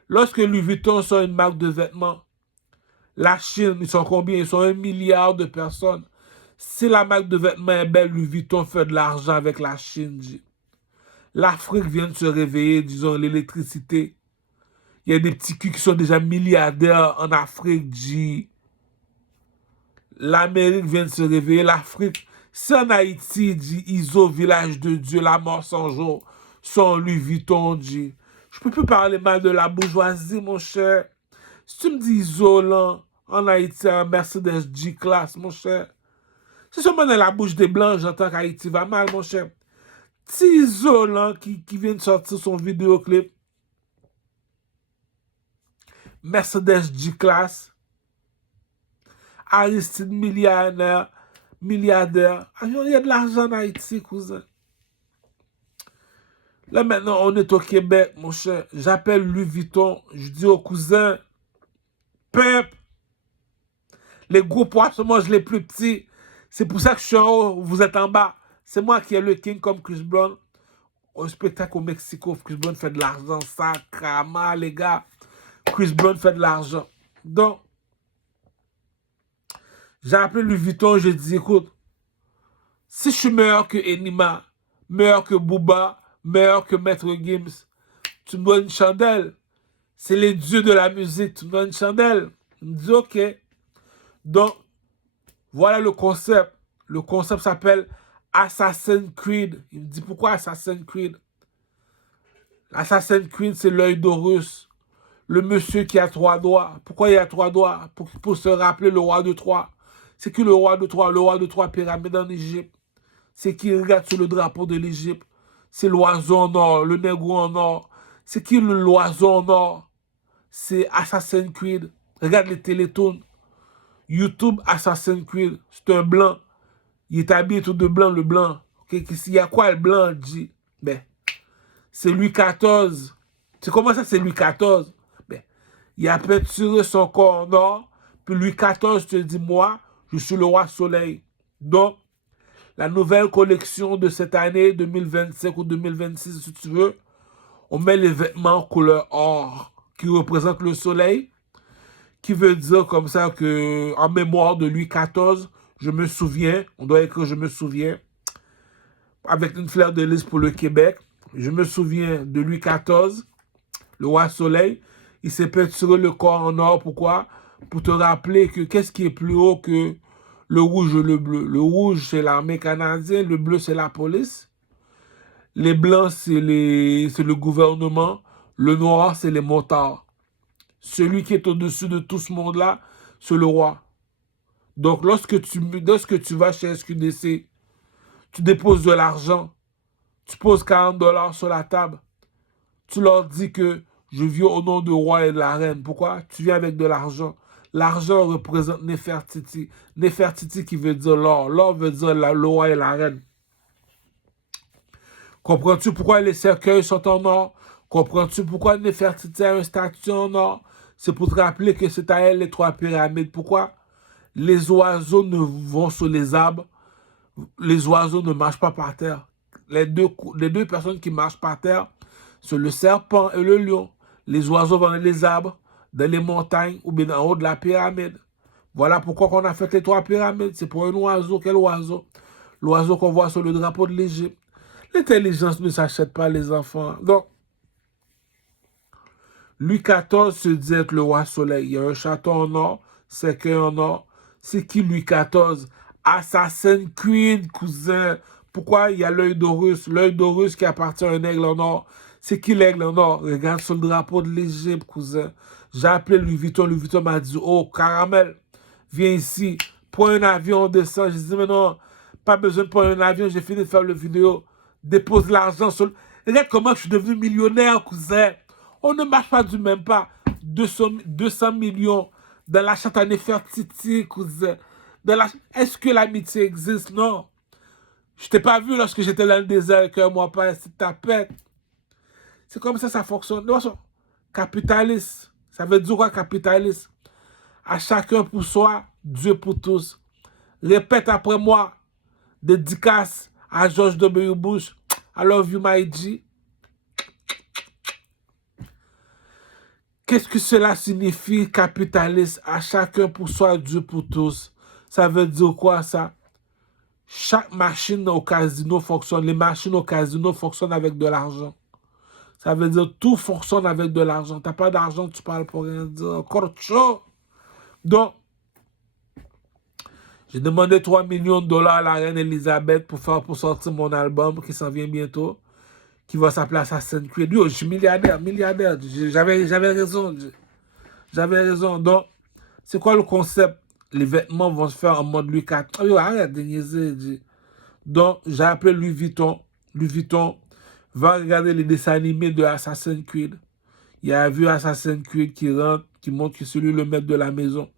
Lorsque Louis Vuitton sort une marque de vêtements, la Chine, ils sont combien? Ils sont 1 milliard de personnes. Si la marque de vêtements est belle, Louis Vuitton fait de l'argent avec la Chine. L'Afrique vient de se réveiller, disons, l'électricité. Il y a des petits culs qui sont déjà milliardaires en Afrique. L'Amérique vient de se réveiller. L'Afrique, c'est en Haïti, ISO, village de Dieu, la mort sans jour, son Louis Vuitton. Je peux plus parler mal de la bourgeoisie, mon cher. Si tu me dis isolant en Haïti, un Mercedes G-Class, mon cher, c'est seulement dans la bouche des Blancs, j'entends qu'Haïti va mal, mon cher. Petit isolant qui vient de sortir son vidéoclip, Mercedes G-Class, Aristide millionnaire, milliardaire. Il y a de l'argent en Haïti, cousin. Là, maintenant, on est au Québec, mon cher. J'appelle Louis Vuitton. Je dis au cousin, peuple, les gros poissons mangent les plus petits. C'est pour ça que je suis en haut, vous êtes en bas. C'est moi qui ai le king comme Chris Brown. Au spectacle au Mexico, Chris Brown fait de l'argent, sacrament, les gars. Chris Brown fait de l'argent. Donc, j'ai appelé Louis Vuitton, j'ai dit, écoute, si je suis meilleur que Enima, meilleur que Booba, meilleur que Maître Gims, tu me dois une chandelle. C'est les dieux de la musique, tu me dois une chandelle. Il me dit, ok. Donc, voilà le concept. Le concept s'appelle Assassin's Creed. Il me dit, pourquoi Assassin's Creed? Assassin's Creed, c'est l'œil d'Horus. Le monsieur qui a 3 doigts. Pourquoi il a 3 doigts? Pour se rappeler le roi de Troie. C'est qui le roi de Troie? Le roi de Troie, pyramide en Égypte. C'est qui regarde sur le drapeau de l'Égypte? C'est l'oiseau en or, le négro en or. C'est qui l'oiseau en or? C'est Assassin's Creed. Regarde les télétoons. YouTube, Assassin's Creed. C'est un blanc. Il est habillé tout de blanc, le blanc. Okay? Il y a quoi le blanc, dit? Ben, c'est Louis XIV. C'est comment ça, c'est Louis XIV? Ben, il a peinturé son corps en or. Puis Louis XIV te dit, moi, je suis le roi soleil. Donc, la nouvelle collection de cette année, 2025 ou 2026, si tu veux, on met les vêtements couleur or, qui représentent le soleil, qui veut dire comme ça que, en mémoire de Louis XIV, je me souviens, on doit écrire je me souviens, avec une fleur de lys pour le Québec, je me souviens de Louis XIV, le roi soleil, il s'est peinturé le corps en or, pourquoi? Pour te rappeler que qu'est-ce qui est plus haut que le rouge et le bleu. Le rouge, c'est l'armée canadienne, le bleu, c'est la police. Les blancs, c'est le gouvernement. Le noir, c'est les motards. Celui qui est au-dessus de tout ce monde-là, c'est le roi. Donc, lorsque tu vas chez SQDC, tu déposes de l'argent, tu poses 40 $ sur la table, tu leur dis que je viens au nom du roi et de la reine. Pourquoi? Tu viens avec de l'argent. L'argent représente Nefertiti. Nefertiti qui veut dire l'or. L'or veut dire le roi et la reine. Comprends-tu pourquoi les cercueils sont en or? Comprends-tu pourquoi Nefertiti a un statut en or? C'est pour te rappeler que c'est à elle les 3 pyramides. Pourquoi? Les oiseaux ne vont sur les arbres. Les oiseaux ne marchent pas par terre. Les deux personnes qui marchent par terre, c'est le serpent et le lion. Les oiseaux vont dans les arbres, dans les montagnes ou bien en haut de la pyramide. Voilà pourquoi on a fait les 3 pyramides. C'est pour un oiseau. Quel oiseau? L'oiseau qu'on voit sur le drapeau de l'Égypte. L'intelligence ne s'achète pas, les enfants. Donc, Louis XIV se dit être le roi soleil. Il y a un château en or, cercueil en or. C'est qui Louis XIV? Assassin's Creed, cousin. Pourquoi il y a l'œil d'Horus? L'œil d'Horus qui appartient à un aigle en or. C'est qui l'aigle en or? Regarde sur le drapeau de l'Égypte, cousin. J'ai appelé Louis Vuitton. Louis Vuitton m'a dit, oh, Caramel, viens ici. Prends un avion, on descend. J'ai dit, mais non, pas besoin de prendre un avion. J'ai fini de faire la vidéo. Dépose l'argent sur le... Regarde comment je suis devenu millionnaire, cousin. On ne marche pas du même pas. 200 millions Dans la chatte à Nefertiti, cousin. Est-ce que l'amitié existe? Non. Je t'ai pas vu lorsque j'étais dans le désert avec un mois pas c'est tapette. C'est comme ça fonctionne. De toute façon, capitaliste. Ça veut dire quoi, capitaliste? À chacun pour soi, Dieu pour tous. Répète après moi. Dédicace à George W. Bush. I love you, my G. Qu'est-ce que cela signifie, capitaliste? À chacun pour soi, Dieu pour tous. Ça veut dire quoi, ça? Chaque machine au casino fonctionne. Les machines au casino fonctionnent avec de l'argent. Ça veut dire tout fonctionne avec de l'argent. Tu n'as pas d'argent, tu parles pour rien dire. Encore chaud. Donc, j'ai demandé 3 millions de dollars à la reine Elisabeth pour sortir mon album qui s'en vient bientôt, qui va s'appeler Assassin's Creed. Yo, je suis milliardaire. J'avais raison. J'avais raison. Donc, c'est quoi le concept? Les vêtements vont se faire en mode Louis XIV. Yo, arrête de niaiser. Donc, j'ai appelé Louis Vuitton. Louis Vuitton va regarder les dessins animés de Assassin's Creed. Il a vu Assassin's Creed qui rentre, qui montre que c'est lui le maître de la maison.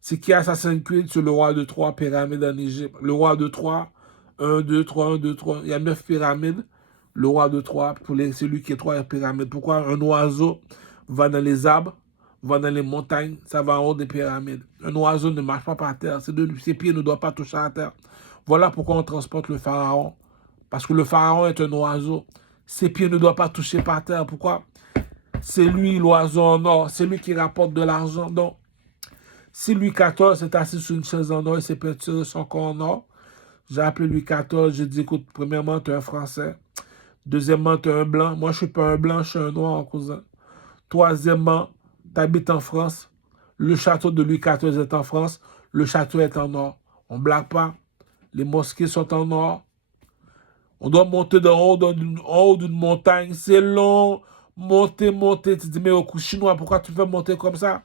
C'est qui Assassin's Creed? C'est le roi de Troie, pyramide en Égypte. Le roi de Troie, 1, 2, 3, 1, 2, 3. Il y a 9 pyramides. Le roi de Troie, c'est lui qui est 3 pyramides. Pourquoi un oiseau va dans les arbres, va dans les montagnes, ça va en haut des pyramides. Un oiseau ne marche pas par terre. Ses pieds ne doivent pas toucher à terre. Voilà pourquoi on transporte le pharaon. Parce que le pharaon est un oiseau. Ses pieds ne doivent pas toucher par terre. Pourquoi? C'est lui l'oiseau en or. C'est lui qui rapporte de l'argent. Donc, si Louis XIV est assis sur une chaise en or et s'est peinturé son corps en or, j'ai appelé Louis XIV, j'ai dit, écoute, premièrement, tu es un Français. Deuxièmement, tu es un Blanc. Moi, je ne suis pas un Blanc, je suis un Noir, cousin. Troisièmement, tu habites en France. Le château de Louis XIV est en France. Le château est en or. On ne blague pas. Les mosquées sont en or. On doit monter en haut d'une montagne. C'est long. Monter. Tu te dis, mais au coup chinois, pourquoi tu veux monter comme ça?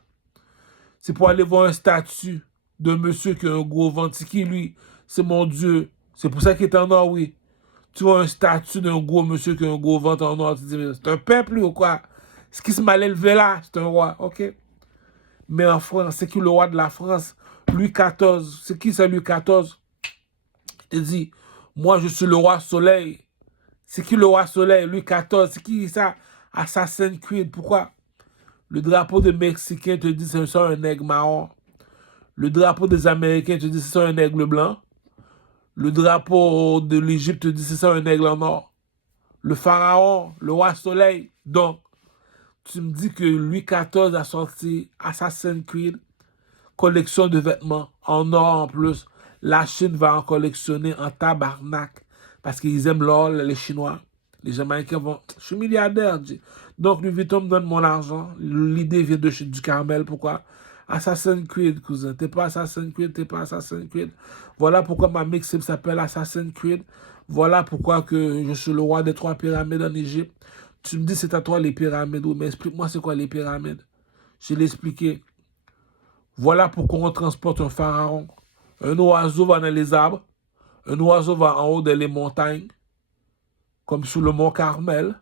C'est pour aller voir un statut d'un monsieur qui a un gros ventre. C'est qui, lui? C'est mon Dieu. C'est pour ça qu'il est en or, oui. Tu vois un statut d'un gros monsieur qui a un gros ventre en or. Tu te dis, mais c'est un peuple, lui, ou quoi? Ce qui se mal élevé là, c'est un roi, ok? Mais en France, c'est qui le roi de la France? Louis XIV. C'est qui, ça, Louis XIV? Il dit, moi, je suis le roi soleil. C'est qui le roi soleil? Louis XIV. C'est qui, ça? Assassin's Creed. Pourquoi? Le drapeau des Mexicains te dit c'est ça un aigle marron. Le drapeau des Américains te dit c'est ça un aigle blanc. Le drapeau de l'Égypte te dit c'est ça un aigle en or. Le pharaon, le roi soleil. Donc, tu me dis que Louis XIV a sorti Assassin's Creed, collection de vêtements en or en plus. La Chine va en collectionner en tabarnak parce qu'ils aiment l'or, les Chinois. Les Jamaïcains vont... Je suis milliardaire, donc Louis Vuitton me donne mon argent. L'idée vient du Carmel. Pourquoi? Assassin's Creed, cousin. T'es pas Assassin's Creed, t'es pas Assassin's Creed. Voilà pourquoi ma mixtape s'appelle Assassin's Creed. Voilà pourquoi que je suis le roi des 3 pyramides en Égypte. Tu me dis c'est à toi les pyramides. Mais explique-moi c'est quoi les pyramides. Je l'ai expliqué. Voilà pourquoi on transporte un pharaon. Un oiseau va dans les arbres. Un oiseau va en haut des montagnes. Comme sous le mont Carmel.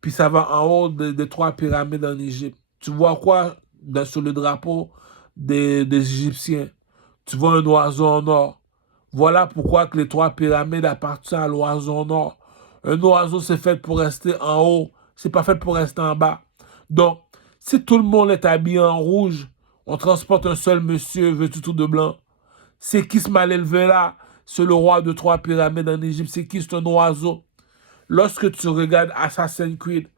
Puis ça va en haut des 3 pyramides en Égypte. Tu vois quoi sur le drapeau des Égyptiens? Tu vois un oiseau en or. Voilà pourquoi que les 3 pyramides appartiennent à l'oiseau en or. Un oiseau, c'est fait pour rester en haut. C'est pas fait pour rester en bas. Donc, si tout le monde est habillé en rouge, on transporte un seul monsieur vêtu tout de blanc. C'est qui ce mal élevé là? C'est le roi de 3 pyramides en Égypte. C'est qui? C'est un oiseau. Lorsque tu regardes Assassin's Creed,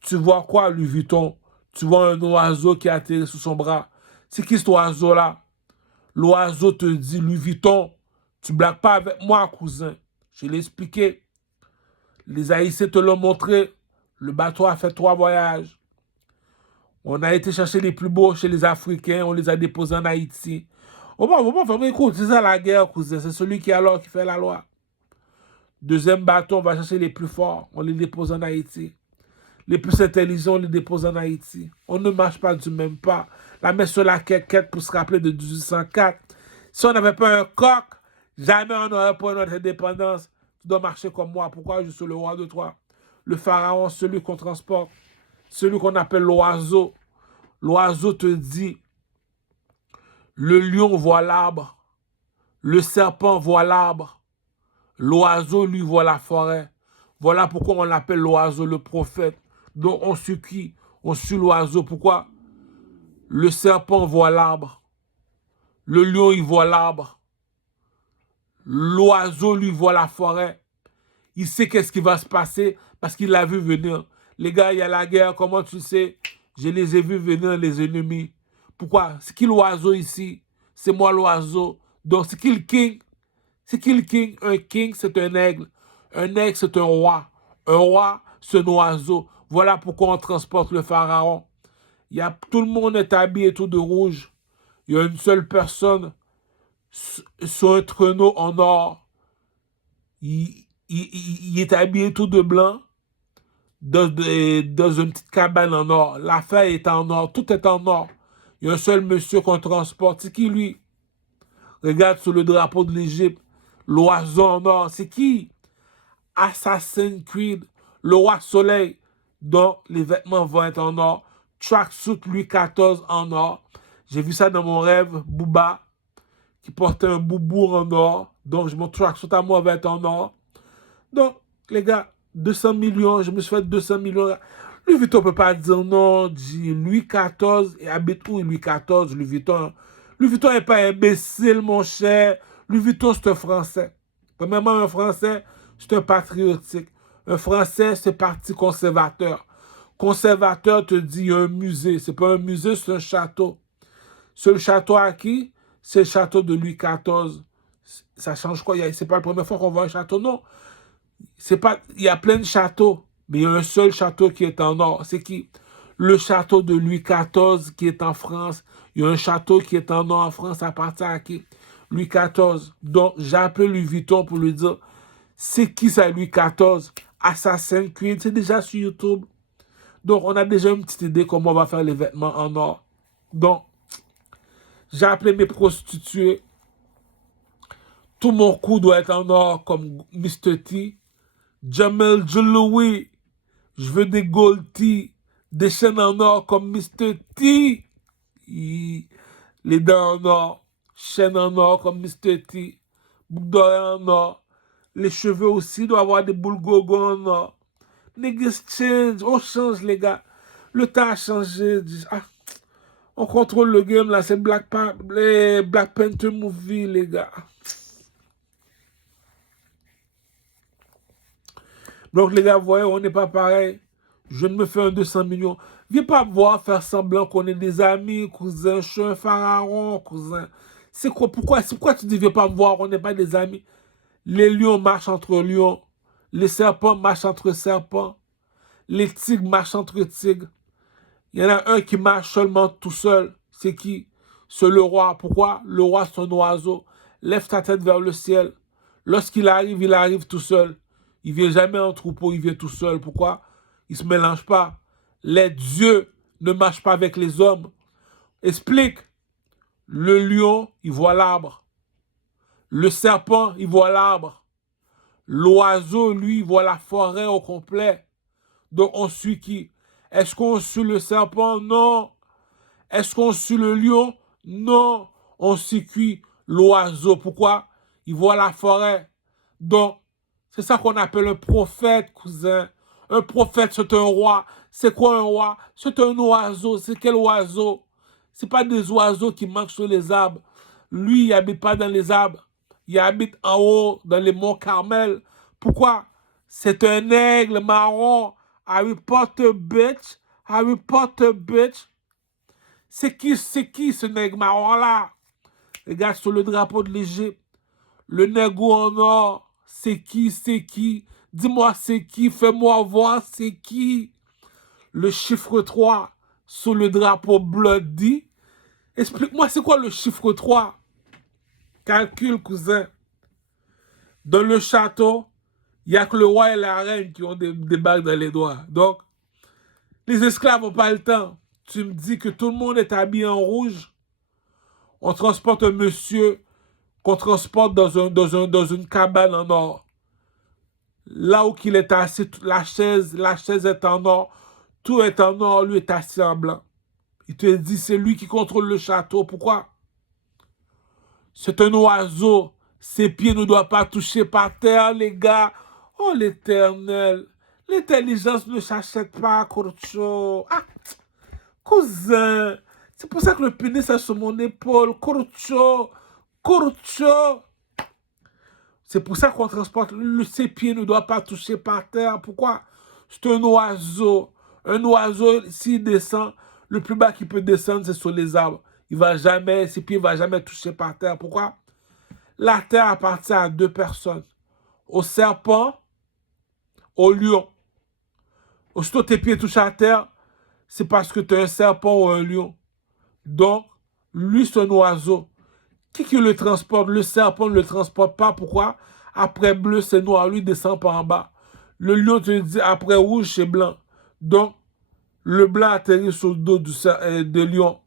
tu vois quoi, Louis Vuitton? Tu vois un oiseau qui a atterri sous son bras. C'est qui cet oiseau-là? L'oiseau te dit, Louis Vuitton, tu ne blagues pas avec moi, cousin. Je l'ai expliqué. Les Haïtiens te l'ont montré. Le bateau a fait 3 voyages. On a été chercher les plus beaux chez les Africains. On les a déposés en Haïti. Mais écoute, c'est ça la guerre, cousin. C'est celui qui a l'or qui fait la loi. Deuxième bateau, on va chercher les plus forts. On les dépose en Haïti. Les plus intelligents, on les dépose en Haïti. On ne marche pas du même pas. La main sur la quête pour se rappeler de 1804. Si on n'avait pas un coq, jamais on n'aurait pas notre indépendance. Tu dois marcher comme moi. Pourquoi je suis le roi de toi? Le pharaon, celui qu'on transporte. Celui qu'on appelle l'oiseau. L'oiseau te dit, Le lion voit l'arbre. Le serpent voit l'arbre. L'oiseau, lui, voit la forêt. Voilà pourquoi on l'appelle l'oiseau, le prophète. Donc on suit qui? On suit l'oiseau. Pourquoi? Le serpent voit l'arbre. Le lion, il voit l'arbre. L'oiseau, lui, voit la forêt. Il sait qu'est-ce qui va se passer parce qu'il l'a vu venir. Les gars, il y a la guerre, comment tu sais? Je les ai vus venir, les ennemis. Pourquoi? C'est qui l'oiseau ici? C'est moi l'oiseau. Donc, c'est qui le king? C'est qui le king? Un king, c'est un aigle. Un aigle, c'est un roi. Un roi, c'est un oiseau. Voilà pourquoi on transporte le pharaon. Tout le monde est habillé tout de rouge. Il y a une seule personne sur un traîneau en or. Il est habillé tout de blanc dans une petite cabane en or. L'affaire est en or. Tout est en or. Il y a un seul monsieur qu'on transporte. C'est qui lui? Regarde sur le drapeau de l'Égypte. L'oiseau en or. C'est qui? Assassin's Creed. Le roi soleil. dont les vêtements vont être en or. Tracksuit Louis XIV en or. J'ai vu ça dans mon rêve. Booba qui portait un boubou en or. Donc mon tracksuit à moi va être en or. Donc, les gars, 200 millions, je me suis fait 200 millions. Louis Vuitton ne peut pas dire non, dit Louis XIV, et habite où Louis XIV, Louis Vuitton? Louis Vuitton n'est pas imbécile, mon cher. Louis Vuitton, c'est un Français. Premièrement, un Français, c'est un patriotique. Un Français, c'est parti conservateur. Conservateur te dit, il y a un musée. C'est pas un musée, c'est un château. Ce château à qui? C'est le château de Louis XIV. Ça change quoi? C'est pas la première fois qu'on voit un château, non. C'est pas, il y a plein de châteaux, mais il y a un seul château qui est en or. C'est qui? Le château de Louis XIV qui est en France. Il y a un château qui est en or en France, ça appartient à qui? Louis XIV. Donc, j'ai appelé Louis Vuitton pour lui dire, c'est qui ça, Louis XIV? Assassin's Creed, c'est déjà sur YouTube. Donc, on a déjà une petite idée comment on va faire les vêtements en or. Donc, j'ai appelé mes prostituées. Tout mon cou doit être en or comme Mr. T. Jamel Joloui, je veux des gold tee, des chaînes en or comme Mr. T. Les dents en or, chaînes en or comme Mr. T. Boucles d'oreilles en or. Les cheveux aussi doivent avoir des boules gogo en or. Niggas change, on change les gars. Le temps a changé. On contrôle le game là, c'est Black Panther movie les gars. Donc, les gars, vous voyez, on n'est pas pareil. Je ne me fais un 200 millions. Viens pas me voir faire semblant qu'on est des amis, cousin. Je suis un pharaon, cousin. C'est quoi, pourquoi tu dis viens pas me voir, on n'est pas des amis? Les lions marchent entre lions. Les serpents marchent entre serpents. Les tigres marchent entre tigres. Il y en a un qui marche seulement tout seul. C'est qui? C'est le roi. Pourquoi? Le roi, c'est un oiseau. Lève ta tête vers le ciel. Lorsqu'il arrive, il arrive tout seul. Il ne vient jamais en troupeau, il vient tout seul. Pourquoi? Il ne se mélange pas. Les dieux ne marchent pas avec les hommes. Explique. Le lion, il voit l'arbre. Le serpent, il voit l'arbre. L'oiseau, lui, il voit la forêt au complet. Donc, on suit qui? Est-ce qu'on suit le serpent? Non. Est-ce qu'on suit le lion? Non. On suit qui? L'oiseau. Pourquoi? Il voit la forêt. Donc, c'est ça qu'on appelle un prophète, cousin. Un prophète, c'est un roi. C'est quoi un roi? C'est un oiseau. C'est quel oiseau? C'est pas des oiseaux qui marchent sur les arbres. Lui, il n'habite pas dans les arbres. Il habite en haut, dans les monts Carmel. Pourquoi? C'est un aigle marron. Harry Potter, bitch. Harry Potter, bitch. C'est qui ce nègre marron-là? Regarde sur le drapeau de l'Égypte. Le nègre en or. C'est qui? Dis-moi c'est qui? Fais-moi voir c'est qui? Le chiffre 3 sur le drapeau bloody. Explique-moi c'est quoi le chiffre 3? Calcule, cousin. Dans le château, il n'y a que le roi et la reine qui ont des bagues dans les doigts. Donc, les esclaves n'ont pas le temps. Tu me dis que tout le monde est habillé en rouge. On transporte un monsieur qu'on transporte dans une cabane en or. Là où il est assis, la chaise est en or. Tout est en or, lui est assis en blanc. Il te dit, c'est lui qui contrôle le château. Pourquoi? C'est un oiseau. Ses pieds ne doivent pas toucher par terre, les gars. Oh, l'Éternel. L'intelligence ne s'achète pas, Korcho. Ah, cousin. C'est pour ça que le pénis est sur mon épaule. Korcho. Korcho. C'est pour ça qu'on transporte. Ses pieds ne doivent pas toucher par terre. Pourquoi? C'est un oiseau. Un oiseau, s'il descend, le plus bas qu'il peut descendre, c'est sur les arbres. Il va jamais, ses pieds ne vont jamais toucher par terre. Pourquoi? La terre appartient à deux personnes. Au serpent, au lion. Aussitôt tes pieds touchent à terre, c'est parce que tu es un serpent ou un lion. Donc, lui, c'est un oiseau. Qui le transporte? Le serpent ne le transporte pas. Pourquoi? Après bleu, c'est noir. Lui, descend par en bas. Le lion te dit après rouge, c'est blanc. Donc, le blanc atterrit sur le dos de lion.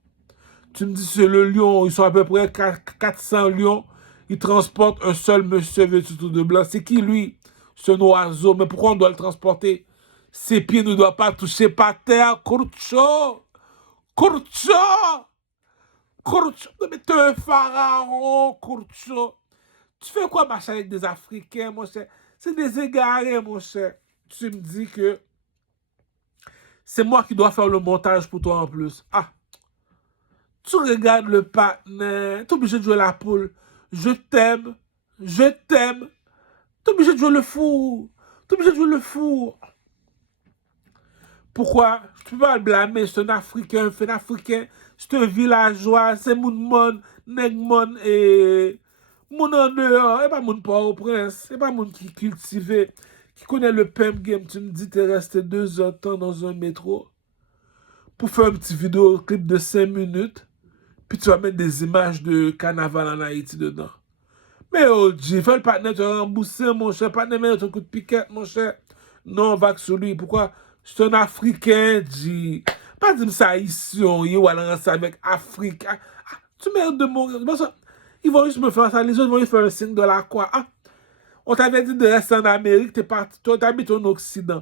Tu me dis, c'est le lion. Ils sont à peu près 400 lions. Ils transportent un seul monsieur vêtu tout de blanc. C'est qui, lui? C'est un oiseau. Mais pourquoi on doit le transporter? Ses pieds ne doivent pas toucher par terre. Kurcho! Kurcho! Kurcho! Mais t'es un pharaon, Kurcho! Tu fais quoi marcher avec des Africains, mon cher? C'est des égarés, mon cher. Tu me dis que c'est moi qui dois faire le montage pour toi en plus. Ah! Tu regardes le partenaire. T'es obligé de jouer la poule. Je t'aime. Je t'aime. T'es obligé de jouer le fou. T'es obligé de jouer le fou. Pourquoi? Je peux pas le blâmer. C'est un Africain. C'est un Africain. C'est un villageois. C'est mon nègmon et mon en dehors. Et pas mon Port-au-Prince. Et pas mon qui cultivé. Qui connaît le pump game. Tu me dis, t'es resté 2 heures de temps dans un métro pour faire un petit vidéoclip de 5 minutes. Puis tu vas mettre des images de carnaval en Haïti dedans. Mais oh, G, fais le partenaire te rembourser, mon cher. Partenaire, mets ton coup de piquette, mon cher. Non, on va que sur lui. Pourquoi? C'est un Africain, G. Pas dire ça ici, on y est, ou alors ça avec Afrique. Ah, tu mets de mon... Ils vont juste me faire ça. Les autres vont y faire un signe de la croix. Ah, on t'avait dit de rester en Amérique, t'es parti, toi, t'habites en Occident.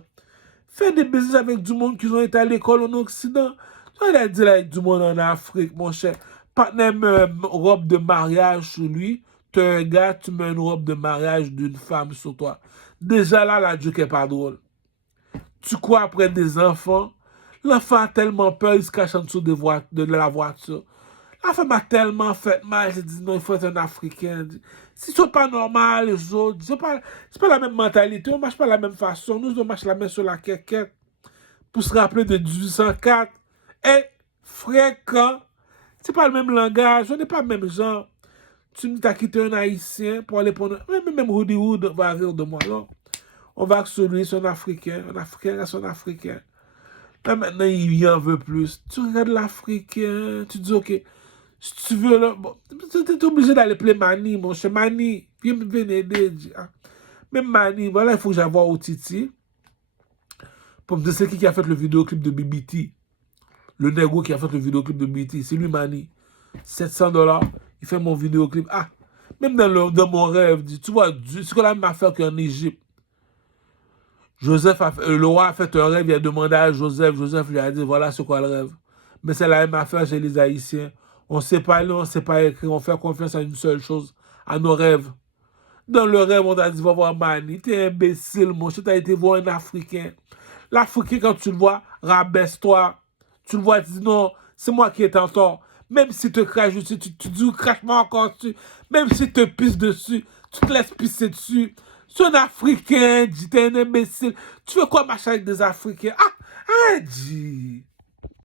Fais des business avec du monde qui ont été à l'école en Occident. Tu vas dire avec du monde en Afrique, mon cher. Partenaire met une robe de mariage sur lui. Tu es un gars, tu mets une robe de mariage d'une femme sur toi. Déjà là, la joke est pas drôle. Tu cours après des enfants. L'enfant a tellement peur, il se cache en dessous de la voiture. La femme a tellement fait mal, elle dit non, il faut être un Africain. Si ce n'est pas normal, les autres, c'est pas la même mentalité, on ne marche pas de la même façon. Nous, on marche la main sur la quéquette pour se rappeler de 1804. Et fréquent, c'est pas le même langage, on n'est pas le même genre. Tu me t'as quitté un Haïtien pour aller prendre... Même Rudy Wood va rire de moi, non? On va que celui, c'est un Africain reste un Africain. Là, maintenant, il en veut plus. Tu regardes l'Africain, tu dis, OK, si tu veux, là, bon, tu es obligé d'aller appeler Mani, mon cher. Mani, viens me aider. Ah. Même Mani, voilà, il faut que j'aille voir au Titi pour me dire c'est qui a fait le vidéoclip de BBT. Le négro qui a fait le vidéoclip de BBT, c'est lui, Mani. $700, il fait mon vidéoclip. Ah, même dans mon rêve, tu vois, c'est la même affaire qu'en Égypte. Le roi a fait un rêve, il a demandé à Joseph lui a dit, voilà c'est quoi le rêve. Mais c'est la même affaire chez les Haïtiens. On ne sait pas lire, on ne sait pas écrire, on fait confiance à une seule chose, à nos rêves. Dans le rêve, on t'a dit, va voir Mani, t'es imbécile, mon cher, t'as été voir un Africain. L'Africain, quand tu le vois, rabaisse-toi. Tu le vois, tu dis, non, c'est moi qui ai en tort. Même si tu craches dessus, tu dis, crache-moi encore dessus. Même si tu te pisses dessus, tu te laisses pisser dessus. C'est un Africain, dis, t'es un imbécile. Tu fais quoi marcher avec des Africains? Ah, dis.